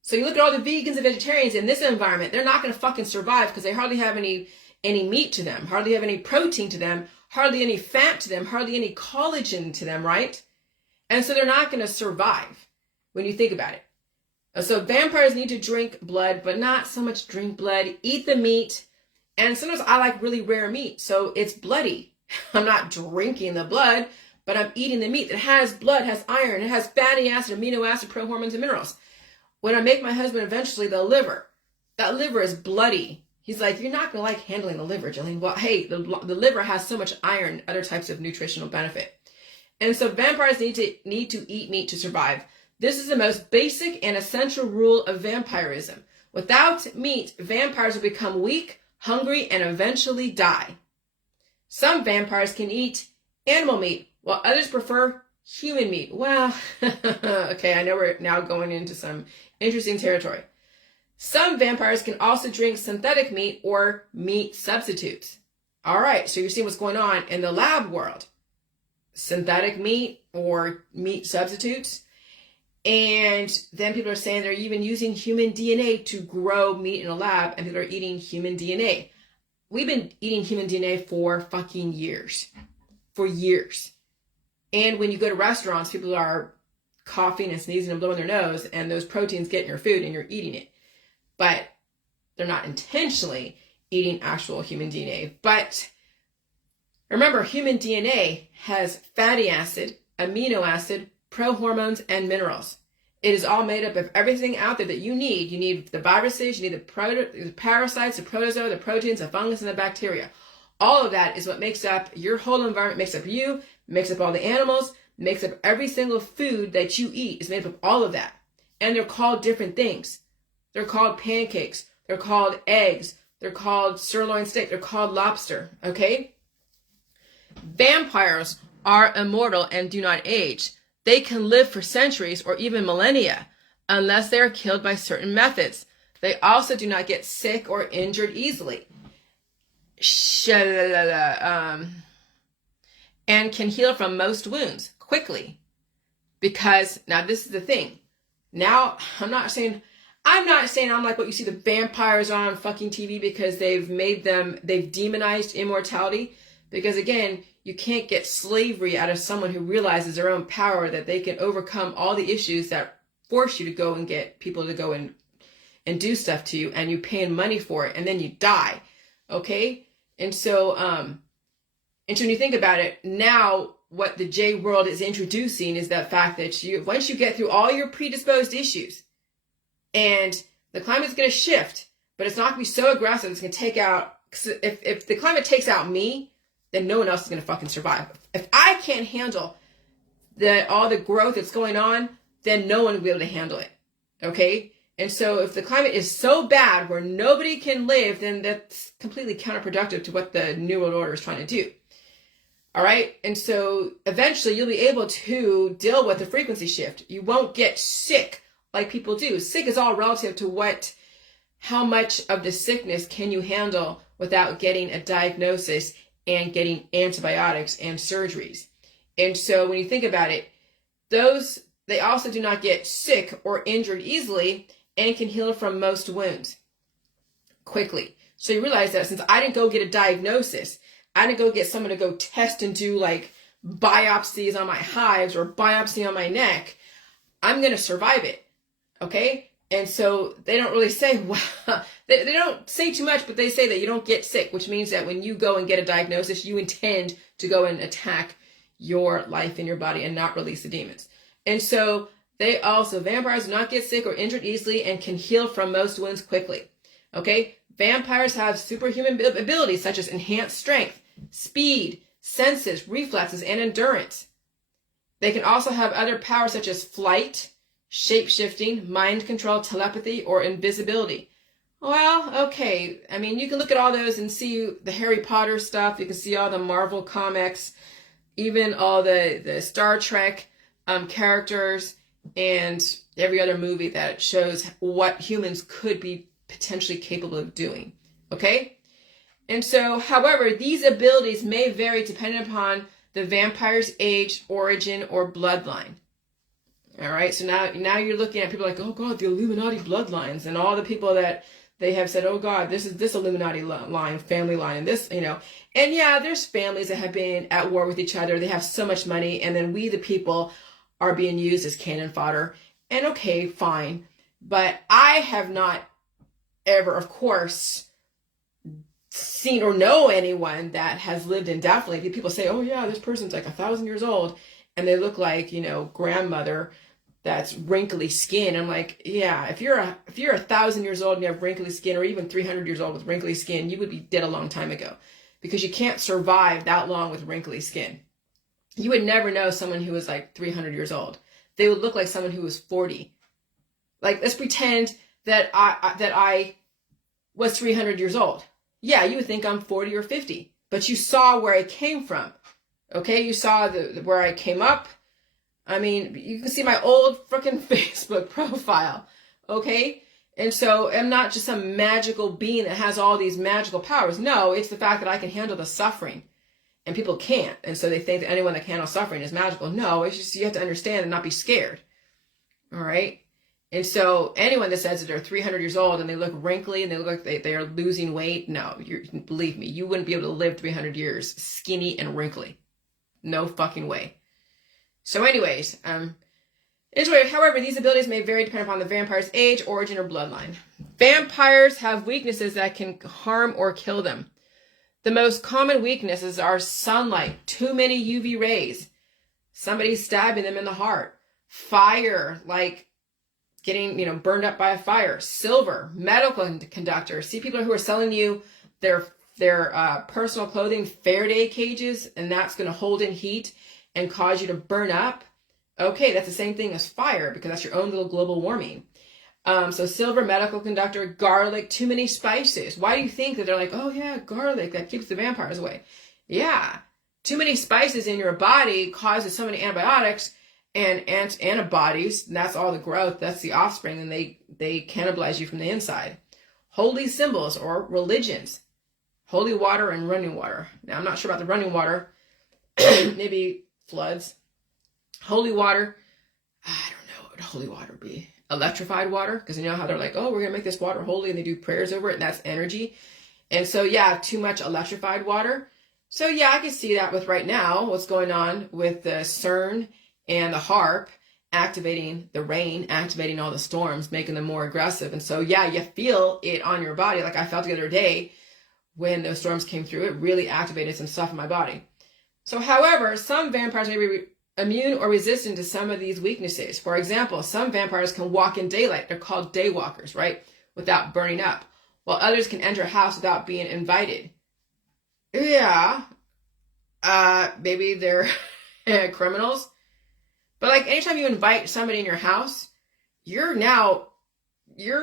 So you look at all the vegans and vegetarians in this environment, they're not going to fucking survive because they hardly have any meat to them, hardly have any protein to them, hardly any fat to them, hardly any collagen to them, right? And so they're not going to survive when you think about it. So vampires need to drink blood, but not so much drink blood, eat the meat. And sometimes I like really rare meat, so it's bloody. I'm not drinking the blood, but I'm eating the meat that has blood, has iron, it has fatty acid, amino acid, prohormones, and minerals. When I make my husband eventually the liver, that liver is bloody. He's like, you're not going to like handling the liver, Jillian. Well, hey, the liver has so much iron, other types of nutritional benefit. And so vampires need to eat meat to survive. This is the most basic and essential rule of vampirism. Without meat, vampires will become weak, hungry, and eventually die. Some vampires can eat animal meat, while others prefer human meat. Well, okay, I know we're now going into some interesting territory. Some vampires can also drink synthetic meat or meat substitutes. All right, so you're seeing what's going on in the lab world. Synthetic meat or meat substitutes. And then people are saying they're even using human DNA to grow meat in a lab, and people are eating human DNA. We've been eating human DNA for fucking years. For years. And when you go to restaurants, people are coughing and sneezing and blowing their nose, and those proteins get in your food and you're eating it. But they're not intentionally eating actual human DNA. But remember, human DNA has fatty acid, amino acid, prohormones, and minerals. It is all made up of everything out there that you need. You need the viruses, you need the parasites, the protozoa, the proteins, the fungus, and the bacteria. All of that is what makes up your whole environment, makes up you, makes up all the animals, makes up every single food that you eat is made up of all of that. And they're called different things. They're called pancakes. They're called eggs. They're called sirloin steak. They're called lobster. Okay? Vampires are immortal and do not age. They can live for centuries or even millennia unless they are killed by certain methods. They also do not get sick or injured easily. And can heal from most wounds quickly. Because, now this is the thing. Now, I'm not saying I'm like what you see the vampires on fucking TV because they've demonized immortality. Because again, you can't get slavery out of someone who realizes their own power, that they can overcome all the issues that force you to go and get people to go and do stuff to you, and you paying money for it, and then you die. Okay? And so when you think about it, now what the J world is introducing is that fact that once you get through all your predisposed issues, and the climate's going to shift, but it's not going to be so aggressive, it's going to take out, if the climate takes out me, then no one else is going to fucking survive. If I can't handle all the growth that's going on, then no one will be able to handle it. Okay? And so if the climate is so bad where nobody can live, then that's completely counterproductive to what the New World Order is trying to do. All right? And so eventually you'll be able to deal with the frequency shift. You won't get sick like people do. Sick is all relative to how much of the sickness can you handle without getting a diagnosis and getting antibiotics and surgeries. And so when you think about it, They also do not get sick or injured easily and can heal from most wounds quickly. So you realize that since I didn't go get a diagnosis, I didn't go get someone to go test and do like biopsies on my hives or biopsy on my neck, I'm going to survive it. Okay? And so they don't really say, wow, they don't say too much, but they say that you don't get sick, which means that when you go and get a diagnosis, you intend to go and attack your life in your body and not release the demons. And so vampires do not get sick or injured easily and can heal from most wounds quickly. Okay? Vampires have superhuman abilities such as enhanced strength, speed, senses, reflexes, and endurance. They can also have other powers such as flight, shape-shifting, mind control, telepathy, or invisibility. Well, okay. I mean, you can look at all those and see the Harry Potter stuff. You can see all the Marvel comics, even all the Star Trek characters, and every other movie that shows what humans could be potentially capable of doing. Okay? And so, however, these abilities may vary depending upon the vampire's age, origin, or bloodline. All right, so now you're looking at people like, oh God, the Illuminati bloodlines, and all the people that they have said, oh God, this is this Illuminati line, family line, and this, and yeah, there's families that have been at war with each other. They have so much money, and then we, the people, are being used as cannon fodder. And okay, fine, but I have not ever, of course, seen or know anyone that has lived indefinitely. People say, oh yeah, this person's like 1,000 years old, and they look like, grandmother that's wrinkly skin. I'm like, yeah, if you're 1,000 years old and you have wrinkly skin, or even 300 years old with wrinkly skin, you would be dead a long time ago, because you can't survive that long with wrinkly skin. You would never know someone who was like 300 years old. They would look like someone who was 40. Like, let's pretend that I was 300 years old. Yeah, you would think I'm 40 or 50, but you saw where I came from. Okay, you saw where I came up. I mean, you can see my old freaking Facebook profile, okay? And so I'm not just some magical being that has all these magical powers. No, it's the fact that I can handle the suffering, and people can't. And so they think that anyone that can handle suffering is magical. No, it's just you have to understand and not be scared, all right? And so anyone that says that they're 300 years old and they look wrinkly and they look like they are losing weight, no, believe me, you wouldn't be able to live 300 years skinny and wrinkly. No fucking way. So anyways, however, these abilities may vary depending upon the vampire's age, origin, or bloodline. Vampires have weaknesses that can harm or kill them. The most common weaknesses are sunlight, too many UV rays, somebody stabbing them in the heart, fire, like getting, burned up by a fire, silver, medical conductors. See people who are selling you their personal clothing, Faraday cages, and that's going to hold in heat and cause you to burn up. Okay, that's the same thing as fire, because that's your own little global warming. So silver, medical conductor, garlic, too many spices. Why do you think that they're like, oh yeah, garlic, that keeps the vampires away? Yeah, too many spices in your body causes so many antibiotics and antibodies. And that's all the growth, that's the offspring, and they cannibalize you from the inside. Holy symbols or religions. Holy water and running water. Now, I'm not sure about the running water. Maybe floods. Holy water. I don't know what would holy water be. Electrified water. Because you know how they're like, oh, we're going to make this water holy. And they do prayers over it. And that's energy. And so, yeah, too much electrified water. So, yeah, I can see that with right now. What's going on with the CERN and the HARP. Activating the rain. Activating all the storms. Making them more aggressive. And so, yeah, you feel it on your body. Like I felt the other day. When those storms came through, it really activated some stuff in my body. So, however, some vampires may be immune or resistant to some of these weaknesses. For example, some vampires can walk in daylight. They're called daywalkers, right? Without burning up. While others can enter a house without being invited. Yeah. Maybe they're criminals. But like anytime you invite somebody in your house, you're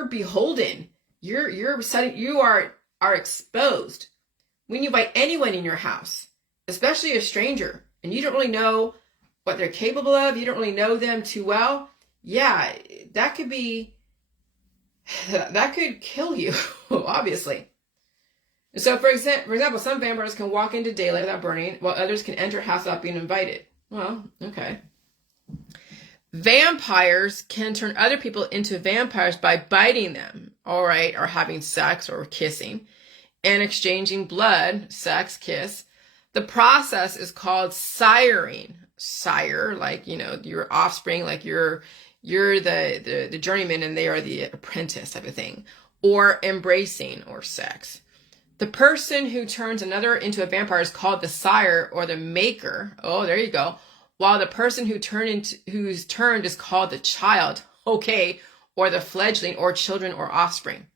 beholden. You are exposed. When you invite anyone in your house, especially a stranger, and you don't really know what they're capable of, you don't really know them too well, yeah, that could kill you, obviously. So for example, some vampires can walk into daylight without burning, while others can enter a house without being invited. Well, okay. Vampires can turn other people into vampires by biting them, all right, or having sex or kissing and exchanging blood, sex, kiss. The process is called siring. Sire, like, your offspring, like you're the journeyman and they are the apprentice type of thing. Or embracing or sex. The person who turns another into a vampire is called the sire or the maker. Oh, there you go. While the person who's turned is called the child, okay, or the fledgling or children or offspring.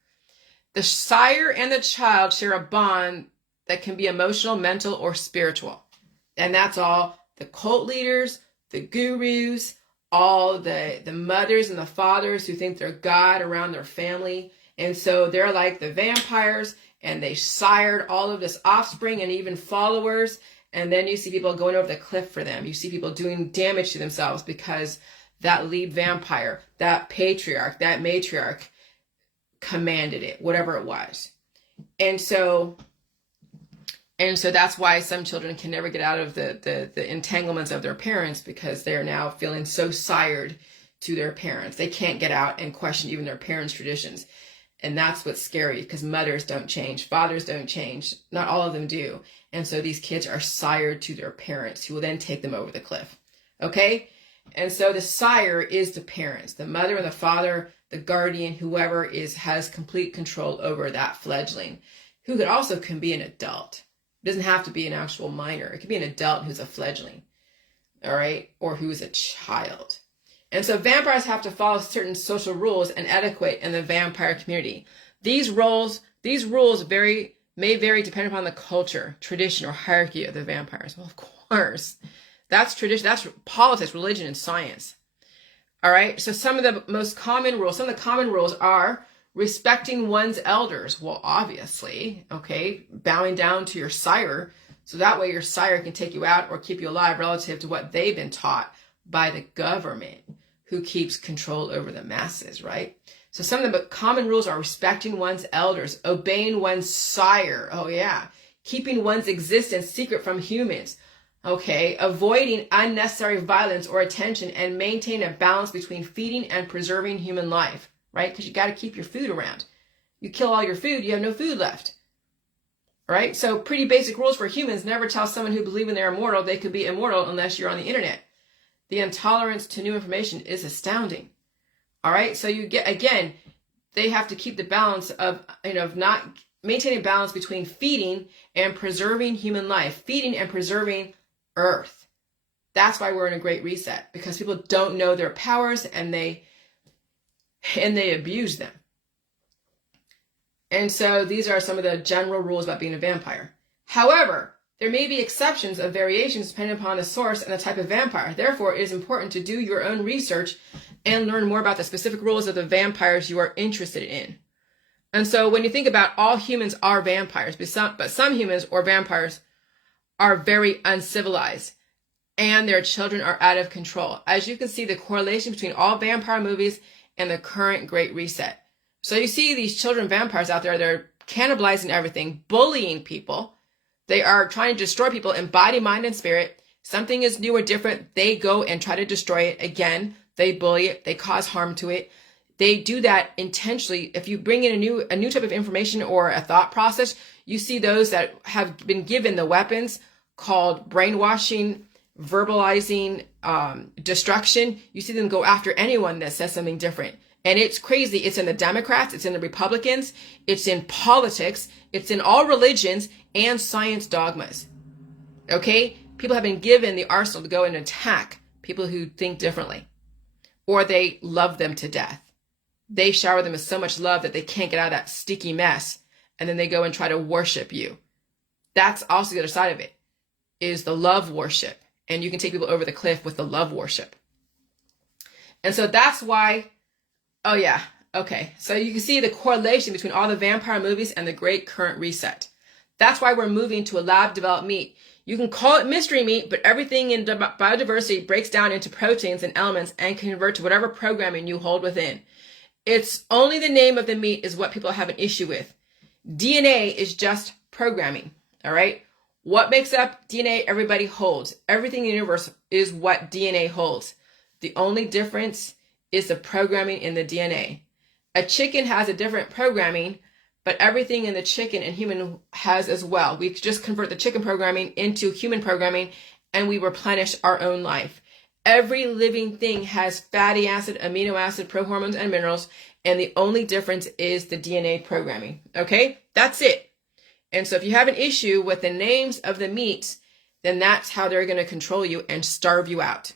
The sire and the child share a bond that can be emotional, mental, or spiritual. And that's all the cult leaders, the gurus, all the mothers and the fathers who think they're God around their family. And so they're like the vampires, and they sired all of this offspring and even followers. And then you see people going over the cliff for them. You see people doing damage to themselves because that lead vampire, that patriarch, that matriarch commanded it, whatever it was. And so that's why some children can never get out of the entanglements of their parents, because they're now feeling so sired to their parents. They can't get out and question even their parents' traditions. And that's what's scary, because mothers don't change, fathers don't change, not all of them do. And so these kids are sired to their parents, who will then take them over the cliff. Okay? And so the sire is the parents, the mother and the father, the guardian, whoever has complete control over that fledgling, who can be an adult. It doesn't have to be an actual minor. It could be an adult who's a fledgling, all right, or who's a child. And so vampires have to follow certain social rules and etiquette in the vampire community. These rules may vary depending upon the culture, tradition, or hierarchy of the vampires. Well, of course, that's tradition, that's politics, religion, and science. All right, so some of the common rules are respecting one's elders. Well, obviously, okay, bowing down to your sire, so that way your sire can take you out or keep you alive relative to what they've been taught by the government, who keeps control over the masses, right? So some of the common rules are respecting one's elders, obeying one's sire, oh yeah, keeping one's existence secret from humans, okay, avoiding unnecessary violence or attention, and maintain a balance between feeding and preserving human life, right? Because you got to keep your food around. You kill all your food, you have no food left, right? So pretty basic rules for humans. Never tell someone who believes they're immortal they could be immortal unless you're on the internet. The intolerance to new information is astounding. All right. So they have to keep the balance of, not maintaining balance between feeding and preserving human life, feeding and preserving Earth. That's why we're in a great reset, because people don't know their powers and they abuse them. And so these are some of the general rules about being a vampire. However, there may be exceptions of variations depending upon the source and the type of vampire. Therefore, it is important to do your own research and learn more about the specific rules of the vampires you are interested in. And so when you think about, all humans are vampires, but some humans or vampires are very uncivilized and their children are out of control. As you can see, the correlation between all vampire movies and the current Great Reset. So you see these children vampires out there, they're cannibalizing everything, bullying people. They are trying to destroy people in body, mind, and spirit. Something is new or different, they go and try to destroy it. Again, they bully it, they cause harm to it. They do that intentionally. If you bring in a new type of information or a thought process, you see those that have been given the weapons called brainwashing, verbalizing, destruction. You see them go after anyone that says something different. And it's crazy. It's in the Democrats, it's in the Republicans, it's in politics, it's in all religions and science dogmas. Okay? People have been given the arsenal to go and attack people who think differently, or they love them to death. They shower them with so much love that they can't get out of that sticky mess, and then they go and try to worship you. That's also the other side of it, is the love worship. And you can take people over the cliff with the love worship. And so that's why, oh yeah, okay. So you can see the correlation between all the vampire movies and the Great Current Reset. That's why we're moving to a lab-developed meat. You can call it mystery meat, but everything in biodiversity breaks down into proteins and elements and can convert to whatever programming you hold within. It's only the name of the meat is what people have an issue with. DNA is just programming, all right? What makes up DNA, everybody holds. Everything in the universe is what DNA holds. The only difference is the programming in the DNA. A chicken has a different programming, but everything in the chicken and human has as well. We just convert the chicken programming into human programming, and we replenish our own life. Every living thing has fatty acid, amino acid, prohormones, and minerals, and the only difference is the DNA programming. Okay? That's it. And so if you have an issue with the names of the meats, then that's how they're going to control you and starve you out.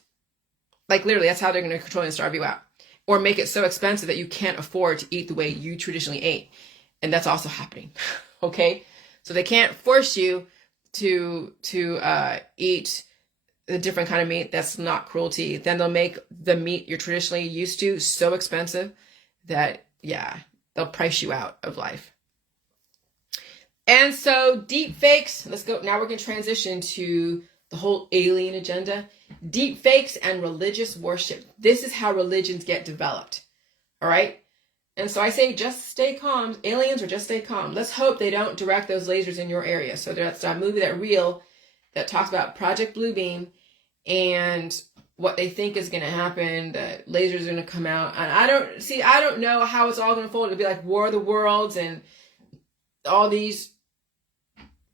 Like literally, that's how they're going to control and starve you out. Or make it so expensive that you can't afford to eat the way you traditionally ate. And that's also happening. Okay? So they can't force you to eat a different kind of meat that's not cruelty. Then they'll make the meat you're traditionally used to so expensive that, yeah, they'll price you out of life. And so deep fakes, let's go. Now we're going to transition to the whole alien agenda. Deep fakes and religious worship. This is how religions get developed. All right? And so I say, just stay calm. Aliens, or just stay calm. Let's hope they don't direct those lasers in your area. So that's that movie, that reel that talks about Project Bluebeam and what they think is going to happen, that lasers are going to come out. And I don't know how it's all going to unfold. It'll be like War of the Worlds and all these,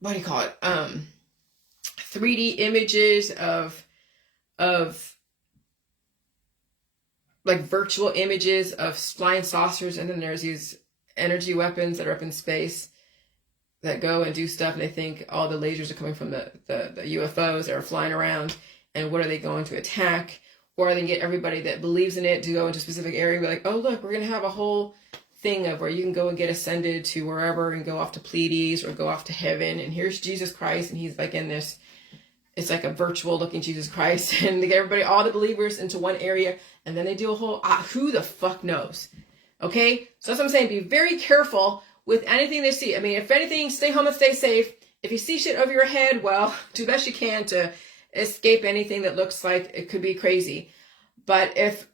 what do you call it? 3D images of like virtual images of flying saucers, and then there's these energy weapons that are up in space that go and do stuff, and they think all the lasers are coming from the UFOs that are flying around, and what are they going to attack? Or they can get everybody that believes in it to go into a specific area and be like, oh look, we're going to have a whole thing of where you can go and get ascended to wherever and go off to Pleiades or go off to heaven, and here's Jesus Christ, and he's like in this, it's like a virtual looking Jesus Christ, and they get everybody, all the believers, into one area, and then they do a whole, who the fuck knows? Okay? So that's what I'm saying. Be very careful with anything they see. I mean, if anything, stay home and stay safe. If you see shit over your head, well, do the best you can to escape anything that looks like it could be crazy. But if,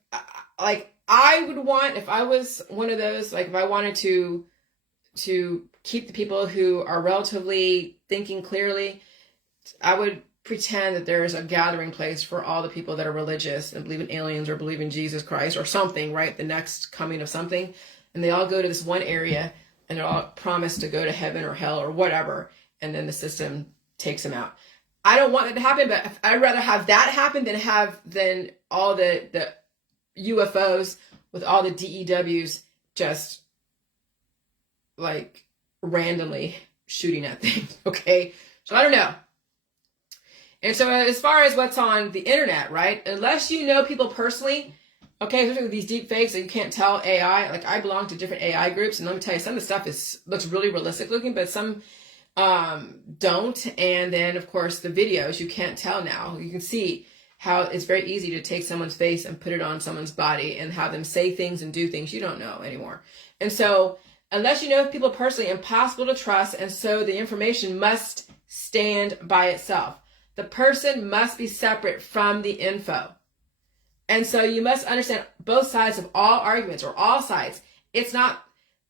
like, I would want, if I was one of those, like, if I wanted to keep the people who are relatively thinking clearly, I would pretend that there is a gathering place for all the people that are religious and believe in aliens or believe in Jesus Christ or something, right? The next coming of something. And they all go to this one area and they're all promised to go to heaven or hell or whatever. And then the system takes them out. I don't want that to happen, but I'd rather have that happen than all the UFOs with all the DEWs just like randomly shooting at things. Okay. So I don't know. And so as far as what's on the internet, right? Unless you know people personally, okay, especially with these deep fakes that you can't tell AI. Like I belong to different AI groups, and let me tell you, some of the stuff looks really realistic looking, but some don't. And then of course the videos, you can't tell now. You can see how it's very easy to take someone's face and put it on someone's body and have them say things and do things you don't know anymore. And so unless you know people personally, impossible to trust. And so the information must stand by itself. The person must be separate from the info. And so you must understand both sides of all arguments, or all sides. It's not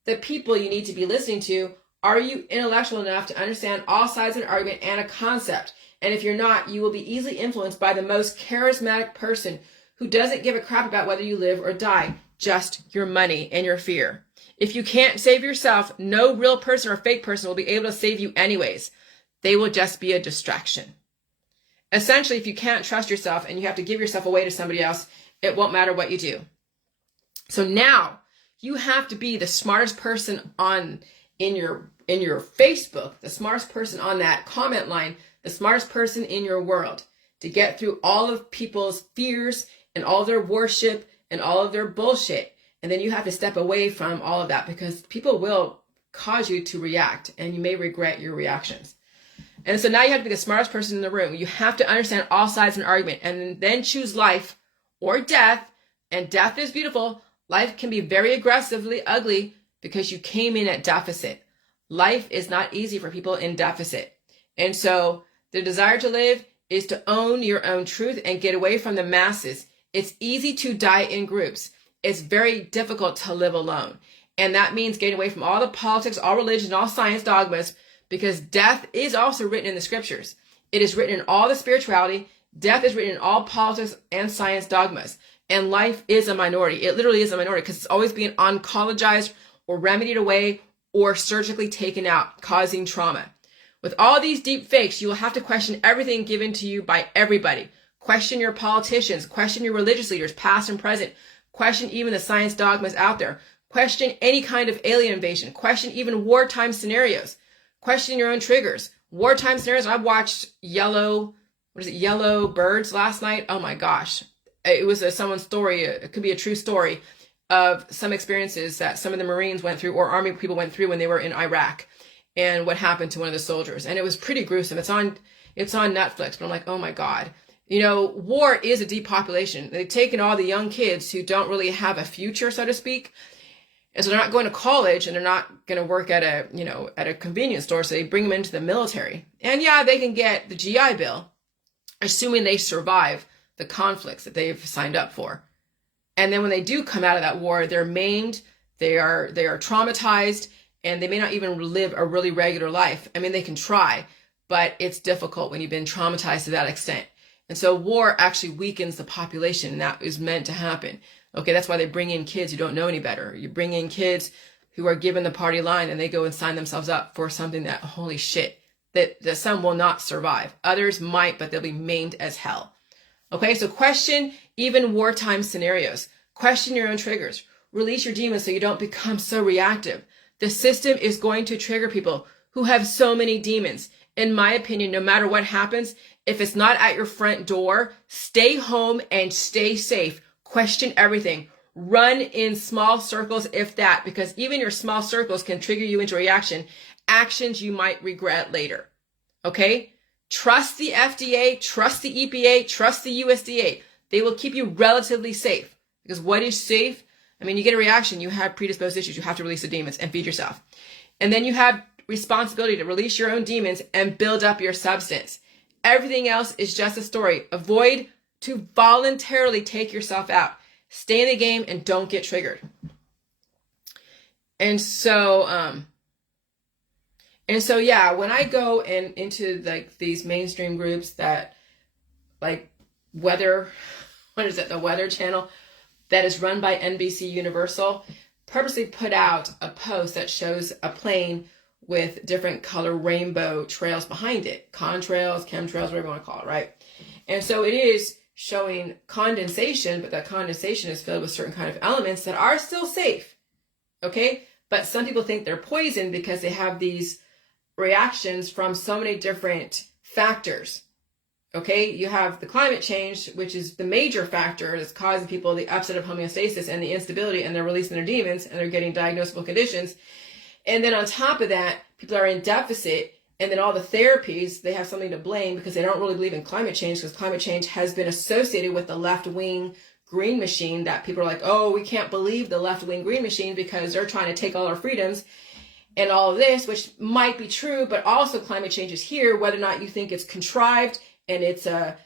the people you need to be listening to. Are you intellectual enough to understand all sides of an argument and a concept? And if you're not, you will be easily influenced by the most charismatic person who doesn't give a crap about whether you live or die, just your money and your fear. If you can't save yourself, no real person or fake person will be able to save you anyways. They will just be a distraction. Essentially, if you can't trust yourself and you have to give yourself away to somebody else, it won't matter what you do. So now you have to be the smartest person in your Facebook, the smartest person on that comment line, the smartest person in your world to get through all of people's fears and all of their worship and all of their bullshit. And then you have to step away from all of that, because people will cause you to react and you may regret your reactions. And so now you have to be the smartest person in the room. You have to understand all sides of an argument and then choose life or death. And death is beautiful. Life can be very aggressively ugly because you came in at deficit. Life is not easy for people in deficit. And so the desire to live is to own your own truth and get away from the masses. It's easy to die in groups. It's very difficult to live alone. And that means getting away from all the politics, all religion, all science dogmas, because death is also written in the scriptures. It is written in all the spirituality. Death is written in all politics and science dogmas. And life is a minority. It literally is a minority because it's always being oncologized or remedied away or surgically taken out, causing trauma. With all these deep fakes, you will have to question everything given to you by everybody. Question your politicians, question your religious leaders, past and present, question even the science dogmas out there, question any kind of alien invasion, question even wartime scenarios, question your own triggers. Wartime scenarios, I watched Yellow Birds last night. Oh my gosh. It was someone's story. It could be a true story of some experiences that some of the Marines went through or Army people went through when they were in Iraq and what happened to one of the soldiers. And it was pretty gruesome. It's on Netflix, but I'm like, oh my God. You know, war is a depopulation. They've taken all the young kids who don't really have a future, so to speak. And so they're not going to college and they're not going to work at a convenience store. So they bring them into the military. And yeah, they can get the GI Bill, assuming they survive the conflicts that they've signed up for. And then when they do come out of that war, they're maimed, they are traumatized, and they may not even live a really regular life. I mean, they can try, but it's difficult when you've been traumatized to that extent. And so war actually weakens the population, and that is meant to happen. Okay, that's why they bring in kids who don't know any better. You bring in kids who are given the party line and they go and sign themselves up for something that, holy shit, that some will not survive. Others might, but they'll be maimed as hell. Okay, so question even wartime scenarios. Question your own triggers. Release your demons so you don't become so reactive. The system is going to trigger people who have so many demons. In my opinion, no matter what happens, if it's not at your front door, stay home and stay safe. Question everything. Run in small circles, if that, because even your small circles can trigger you into reaction, actions you might regret later. Okay? Trust the FDA, trust the EPA, trust the USDA. They will keep you relatively safe. Because what is safe? I mean, you get a reaction, you have predisposed issues, you have to release the demons and feed yourself. And then you have responsibility to release your own demons and build up your substance. Everything else is just a story. Avoid to voluntarily take yourself out. Stay in the game and don't get triggered. And so yeah, when I go into like these mainstream groups that like the Weather Channel that is run by NBC Universal, purposely put out a post that shows a plane with different color rainbow trails behind it. Contrails, chemtrails, whatever you want to call it, right? And so it is showing condensation, but that condensation is filled with certain kind of elements that are still safe, okay? But some people think they're poison because they have these reactions from so many different factors, okay? You have the climate change, which is the major factor that's causing people the upset of homeostasis and the instability, and they're releasing their demons, and they're getting diagnosable conditions. And then on top of that, people are in deficit, and then all the therapies, they have something to blame because they don't really believe in climate change, because climate change has been associated with the left-wing green machine, that people are like, oh, we can't believe the left-wing green machine because they're trying to take all our freedoms and all of this, which might be true, but also climate change is here, whether or not you think it's contrived and it's a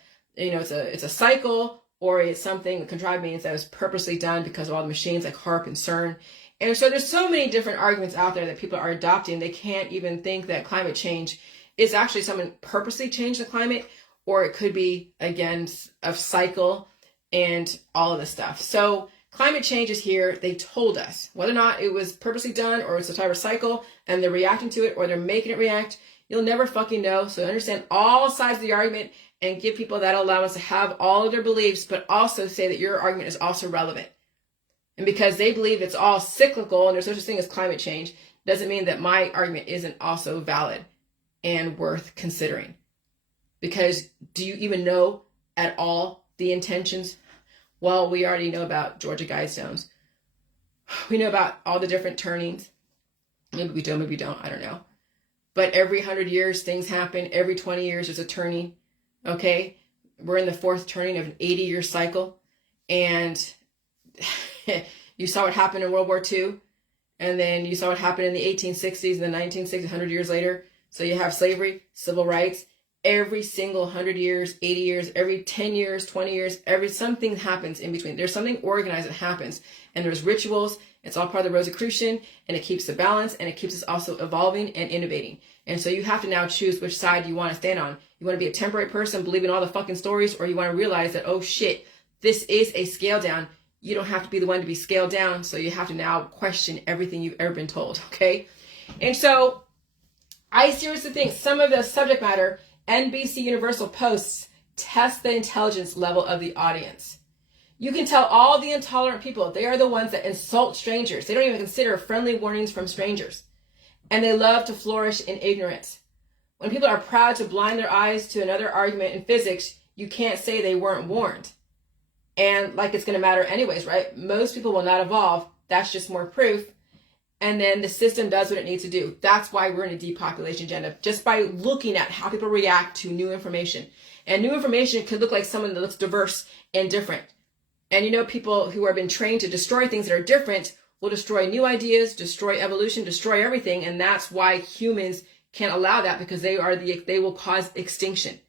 cycle, or it's something. Contrived means that was purposely done because of all the machines like HARP and CERN. And so there's so many different arguments out there that people are adopting. They can't even think that climate change is actually someone purposely changed the climate, or it could be, again, a cycle and all of this stuff. So climate change is here. They told us whether or not it was purposely done or it's a type of cycle and they're reacting to it or they're making it react. You'll never fucking know. So understand all sides of the argument and give people that allowance to have all of their beliefs, but also say that your argument is also relevant. And because they believe it's all cyclical and there's such a thing as climate change, doesn't mean that my argument isn't also valid and worth considering. Because do you even know at all the intentions? Well, we already know about Georgia Guidestones. We know about all the different turnings. Maybe we don't, I don't know. But every 100 years, things happen. Every 20 years, there's a turning. Okay? We're in the fourth turning of an 80-year cycle. And you saw what happened in World War II, and then you saw what happened in the 1860s and the 1960s, 100 years later. So you have slavery, civil rights, every single 100 years, 80 years, every 10 years, 20 years, something happens in between. There's something organized that happens, and there's rituals. It's all part of the Rosicrucian, and it keeps the balance, and it keeps us also evolving and innovating. And so you have to now choose which side you want to stand on. You want to be a temperate person, believing all the fucking stories, or you want to realize that, oh shit, this is a scale down. You don't have to be the one to be scaled down, so you have to now question everything you've ever been told, okay? And so I seriously think some of the subject matter NBC Universal posts test the intelligence level of the audience. You can tell all the intolerant people, they are the ones that insult strangers. They don't even consider friendly warnings from strangers. And they love to flourish in ignorance. When people are proud to blind their eyes to another argument in physics, you can't say they weren't warned. And like it's going to matter anyways, right? Most people will not evolve. That's just more proof. And then the system does what it needs to do. That's why we're in a depopulation agenda, just by looking at how people react to new information. And new information could look like someone that looks diverse and different. And you know, people who have been trained to destroy things that are different will destroy new ideas, destroy evolution, destroy everything. And that's why humans can't allow that, because they will cause extinction.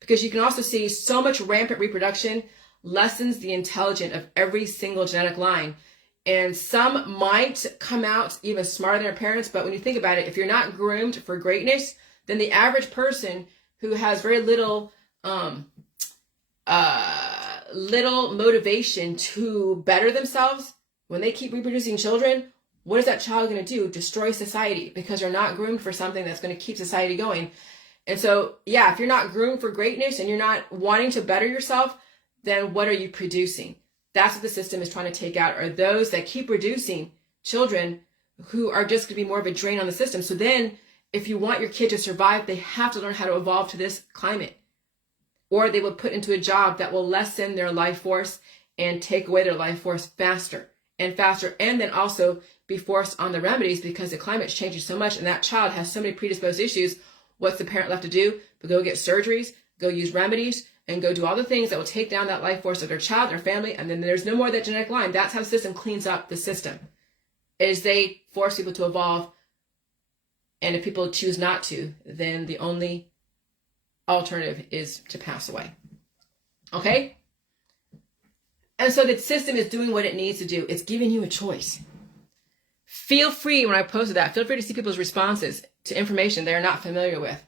Because you can also see so much rampant reproduction lessens the intelligence of every single genetic line. And some might come out even smarter than their parents, but when you think about it, if you're not groomed for greatness, then the average person who has very little motivation to better themselves, when they keep reproducing children, what is that child going to do? Destroy society, because they're not groomed for something that's going to keep society going. And so, yeah, if you're not groomed for greatness and you're not wanting to better yourself, then what are you producing? That's what the system is trying to take out, are those that keep producing children who are just going to be more of a drain on the system. So then if you want your kid to survive, they have to learn how to evolve to this climate, or they will put into a job that will lessen their life force and take away their life force faster and faster, and then also be forced on the remedies because the climate's changing so much and that child has so many predisposed issues. What's the parent left to do? But go get surgeries, go use remedies, and go do all the things that will take down that life force of their child, their family, and then there's no more of that genetic line. That's how the system cleans up the system, is they force people to evolve. And if people choose not to, then the only alternative is to pass away. Okay? And so the system is doing what it needs to do. It's giving you a choice. Feel free, when I posted that, feel free to see people's responses to information they are not familiar with.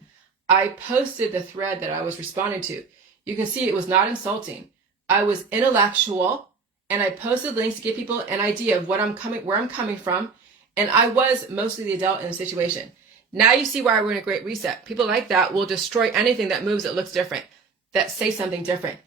I posted the thread that I was responding to. You can see it was not insulting. I was intellectual, and I posted links to give people an idea of where I'm coming from, and I was mostly the adult in the situation. Now you see why we're in a great reset. People like that will destroy anything that moves, that looks different, that say something different.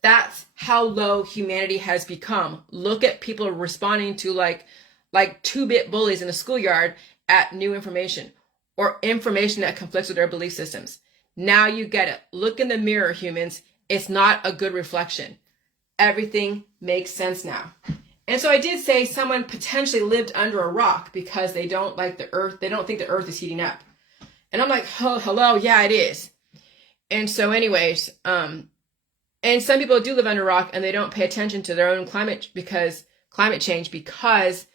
That's how low humanity has become. Look at people responding to like 2-bit bullies in the schoolyard at new information, or information that conflicts with their belief systems. Now you get it. Look in the mirror, humans. It's not a good reflection. Everything makes sense now. And so I did say someone potentially lived under a rock because they don't like the earth. They don't think the earth is heating up. And I'm like, oh, hello. Yeah, it is. And so anyways, and some people do live under a rock and they don't pay attention to their own climate change because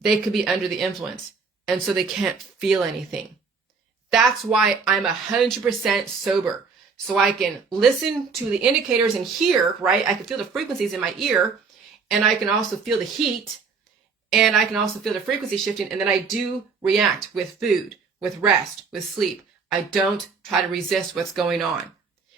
they could be under the influence. And so they can't feel anything. That's why I'm 100% sober. So I can listen to the indicators and hear, right? I can feel the frequencies in my ear, and I can also feel the heat, and I can also feel the frequency shifting. And then I do react with food, with rest, with sleep. I don't try to resist what's going on.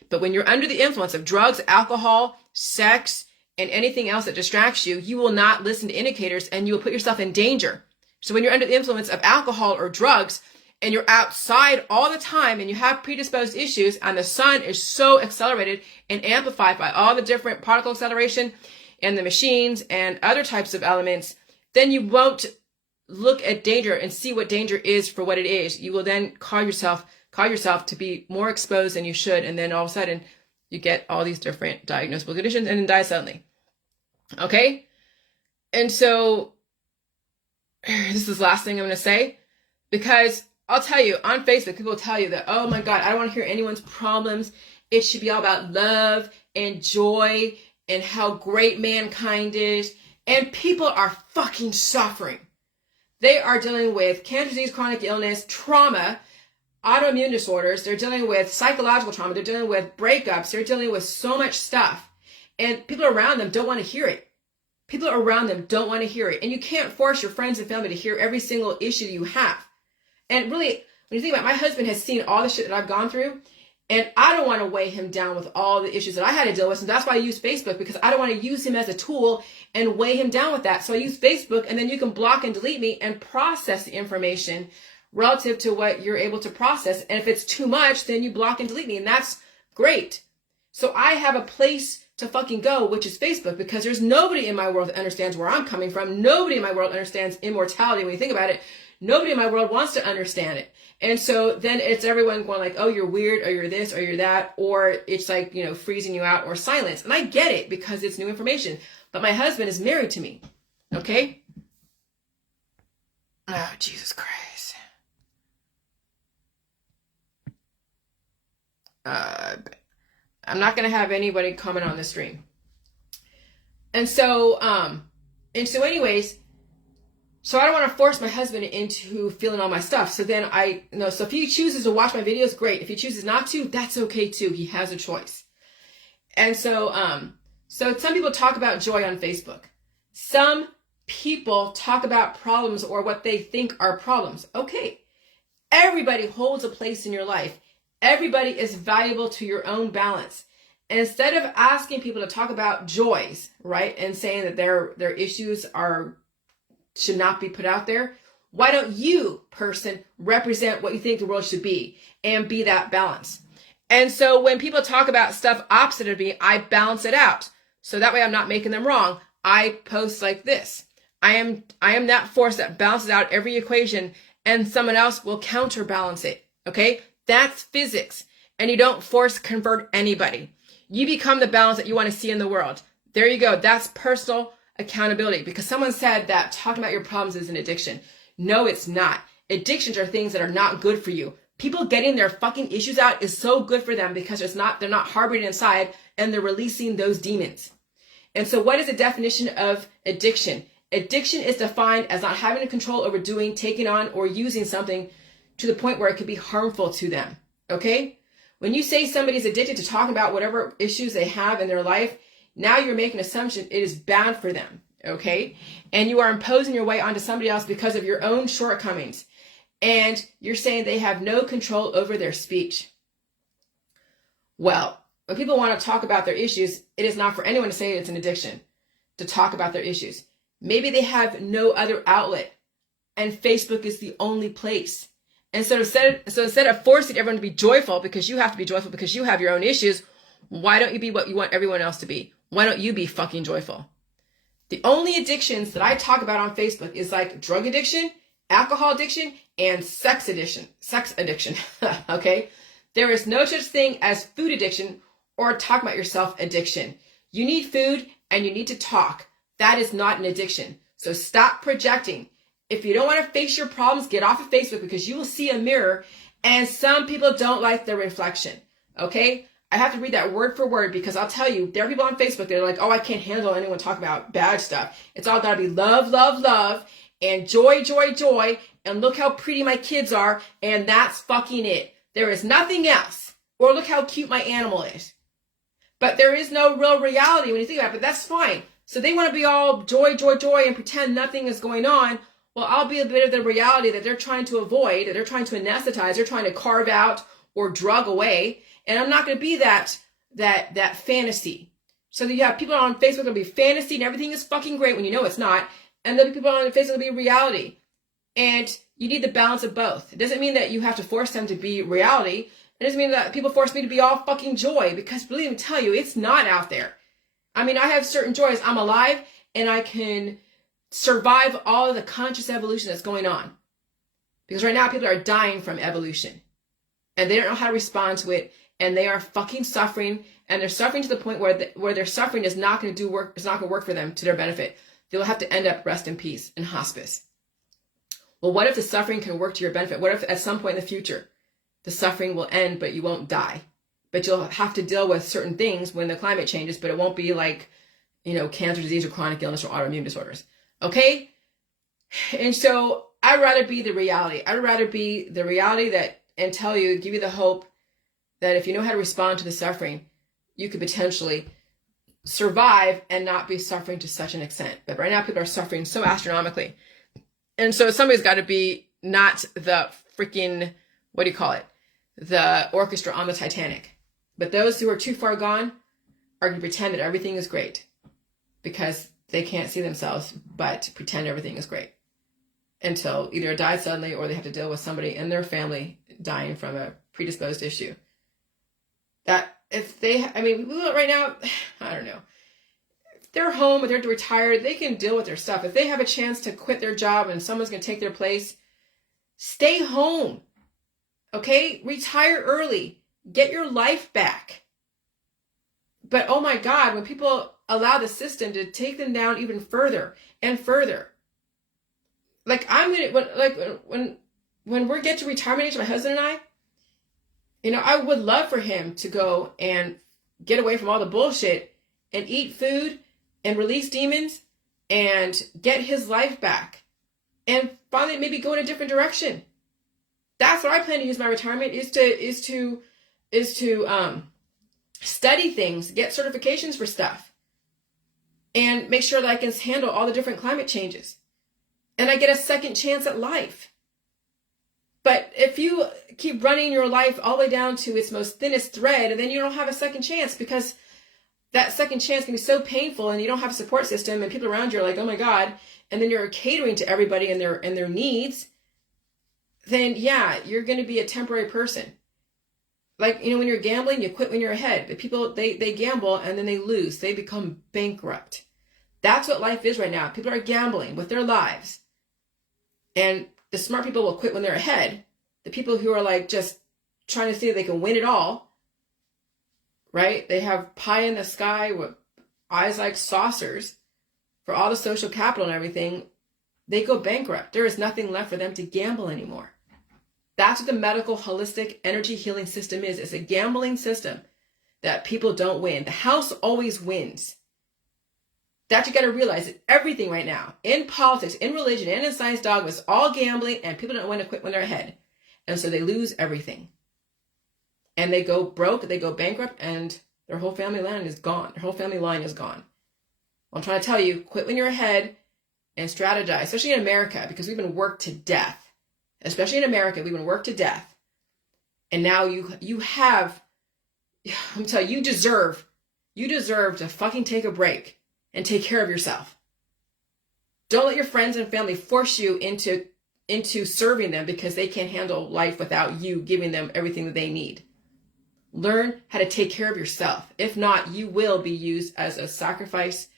But when you're under the influence of drugs, alcohol, sex, and anything else that distracts you, you will not listen to indicators and you will put yourself in danger. So when you're under the influence of alcohol or drugs, and you're outside all the time and you have predisposed issues, and the sun is so accelerated and amplified by all the different particle acceleration and the machines and other types of elements, then you won't look at danger and see what danger is for what it is. You will then call yourself to be more exposed than you should, and then all of a sudden you get all these different diagnosable conditions and then die suddenly. Okay? And so this is the last thing I'm going to say, because I'll tell you, on Facebook, people will tell you that, oh my God, I don't want to hear anyone's problems. It should be all about love and joy and how great mankind is. And people are fucking suffering. They are dealing with cancer disease, chronic illness, trauma, autoimmune disorders. They're dealing with psychological trauma. They're dealing with breakups. They're dealing with so much stuff. And people around them don't want to hear it. People around them don't want to hear it. And you can't force your friends and family to hear every single issue you have. And really, when you think about it, my husband has seen all the shit that I've gone through, And I don't want to weigh him down with all the issues that I had to deal with. And that's why I use Facebook, because I don't want to use him as a tool and weigh him down with that. So I use Facebook, and then you can block and delete me and process the information relative to what you're able to process. And if it's too much, then you block and delete me. And that's great. So I have a place to fucking go, which is Facebook, because there's nobody in my world that understands where I'm coming from. Nobody in my world understands immortality. When you think about it, nobody in my world wants to understand it. And so then it's everyone going like, oh, you're weird, or you're this, or you're that, or it's like, you know, freezing you out or silence. And I get it because it's new information. But my husband is married to me. Okay? Oh, Jesus Christ. I'm not going to have anybody comment on the stream. And so anyways, so I don't want to force my husband into feeling all my stuff. So then so if he chooses to watch my videos, great. If he chooses not to, that's okay too. He has a choice. And so, so some people talk about joy on Facebook. Some people talk about problems or what they think are problems. Okay. Everybody holds a place in your life. Everybody is valuable to your own balance. And instead of asking people to talk about joys, right, and saying that their issues should not be put out there, why don't you, person, represent what you think the world should be and be that balance? And so when people talk about stuff opposite of me, I balance it out. So that way I'm not making them wrong. I post like this. I am that force that balances out every equation, and someone else will counterbalance it. Okay? That's physics. And you don't force convert anybody. You become the balance that you want to see in the world. There you go. That's personal accountability, because someone said that talking about your problems is an addiction. No, it's not. Addictions are things that are not good for you. People getting their fucking issues out is so good for them because they're not harboring inside, and they're releasing those demons. And so what is the definition of addiction? Addiction is defined as not having control over doing, taking on, or using something to the point where it could be harmful to them. Okay? When you say somebody's addicted to talking about whatever issues they have in their life, now you're making an assumption it is bad for them. Okay? And you are imposing your way onto somebody else because of your own shortcomings. And you're saying they have no control over their speech. Well, when people want to talk about their issues, it is not for anyone to say it's an addiction to talk about their issues. Maybe they have no other outlet, and Facebook is the only place. And so instead of forcing everyone to be joyful because you have to be joyful because you have your own issues, why don't you be what you want everyone else to be? Why don't you be fucking joyful? The only addictions that I talk about on Facebook is like drug addiction, alcohol addiction, and sex addiction. Okay? There is no such thing as food addiction or talk about yourself addiction. You need food and you need to talk. That is not an addiction. So stop projecting. If you don't want to face your problems, get off of Facebook, because you will see a mirror, and some people don't like their reflection. Okay? I have to read that word for word, because I'll tell you, there are people on Facebook that are like, oh, I can't handle anyone talking about bad stuff. It's all got to be love, love, love, and joy, joy, joy, and look how pretty my kids are, and that's fucking it. There is nothing else. Or look how cute my animal is. But there is no real reality when you think about it, but that's fine. So they want to be all joy, joy, joy, and pretend nothing is going on. Well, I'll be a bit of the reality that they're trying to avoid, that they're trying to anesthetize, they're trying to carve out or drug away. And I'm not going to be that fantasy. So that you have people on Facebook that'll be fantasy and everything is fucking great when you know it's not. And there'll be people on Facebook that'll be reality. And you need the balance of both. It doesn't mean that you have to force them to be reality. It doesn't mean that people force me to be all fucking joy, because believe me, tell you, it's not out there. I mean, I have certain joys. I'm alive and I can survive all of the conscious evolution that's going on. Because right now people are dying from evolution. And they don't know how to respond to it. And they are fucking suffering. And they're suffering to the point where their suffering is not going to do work. It's not going to work for them to their benefit. They'll have to end up rest in peace in hospice. Well, what if the suffering can work to your benefit? What if at some point in the future, the suffering will end, but you won't die? But you'll have to deal with certain things when the climate changes, but it won't be like, cancer disease or chronic illness or autoimmune disorders. Okay? And so I'd rather be the reality. I'd rather be the reality and tell you, give you the hope that if you know how to respond to the suffering, you could potentially survive and not be suffering to such an extent. But right now people are suffering so astronomically. And so somebody's got to be not the freaking, the orchestra on the Titanic. But those who are too far gone are going to pretend that everything is great because they can't see themselves but pretend everything is great until either die suddenly or they have to deal with somebody in their family dying from a predisposed issue. That if they, I mean, right now, I don't know. If they're home or they're retired, they can deal with their stuff. If they have a chance to quit their job and someone's going to take their place, stay home. Okay? Retire early. Get your life back. But oh my God, when people allow the system to take them down even further and further, like when we get to retirement age, my husband and I, you know, I would love for him to go and get away from all the bullshit and eat food and release demons and get his life back and finally maybe go in a different direction. That's what I plan to use my retirement is to study things, get certifications for stuff, and make sure that I can handle all the different climate changes. And I get a second chance at life. But if you keep running your life all the way down to its most thinnest thread, and then you don't have a second chance because that second chance can be so painful and you don't have a support system and people around you are like, oh my God, and then you're catering to everybody and their needs, then yeah, you're going to be a temporary person. Like, you know, when you're gambling, you quit when you're ahead. But people, they gamble and then they lose. They become bankrupt. That's what life is right now. People are gambling with their lives. And the smart people will quit when they're ahead. The people who are like just trying to see if they can win it all, right? They have pie in the sky with eyes like saucers for all the social capital and everything. They go bankrupt. There is nothing left for them to gamble anymore. That's what the medical holistic energy healing system is. It's a gambling system that people don't win. The house always wins. That you got to realize that everything right now, in politics, in religion, and in science dogma, is all gambling, and people don't want to quit when they're ahead. And so they lose everything. And they go broke, they go bankrupt, and their whole family line is gone. Their whole family line is gone. I'm trying to tell you, quit when you're ahead and strategize, especially in America, because we've been worked to death. Especially in America, we've been worked to death. And now you have, I'm telling you, you deserve to fucking take a break and take care of yourself. Don't let your friends and family force you into serving them because they can't handle life without you giving them everything that they need. Learn how to take care of yourself. If not, you will be used as a sacrifice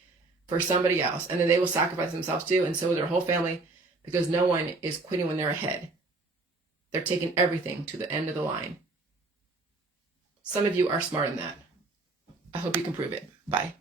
for somebody else. And then they will sacrifice themselves too, and so will their whole family, because no one is quitting when they're ahead. They're taking everything to the end of the line. Some of you are smart in that. I hope you can prove it. Bye.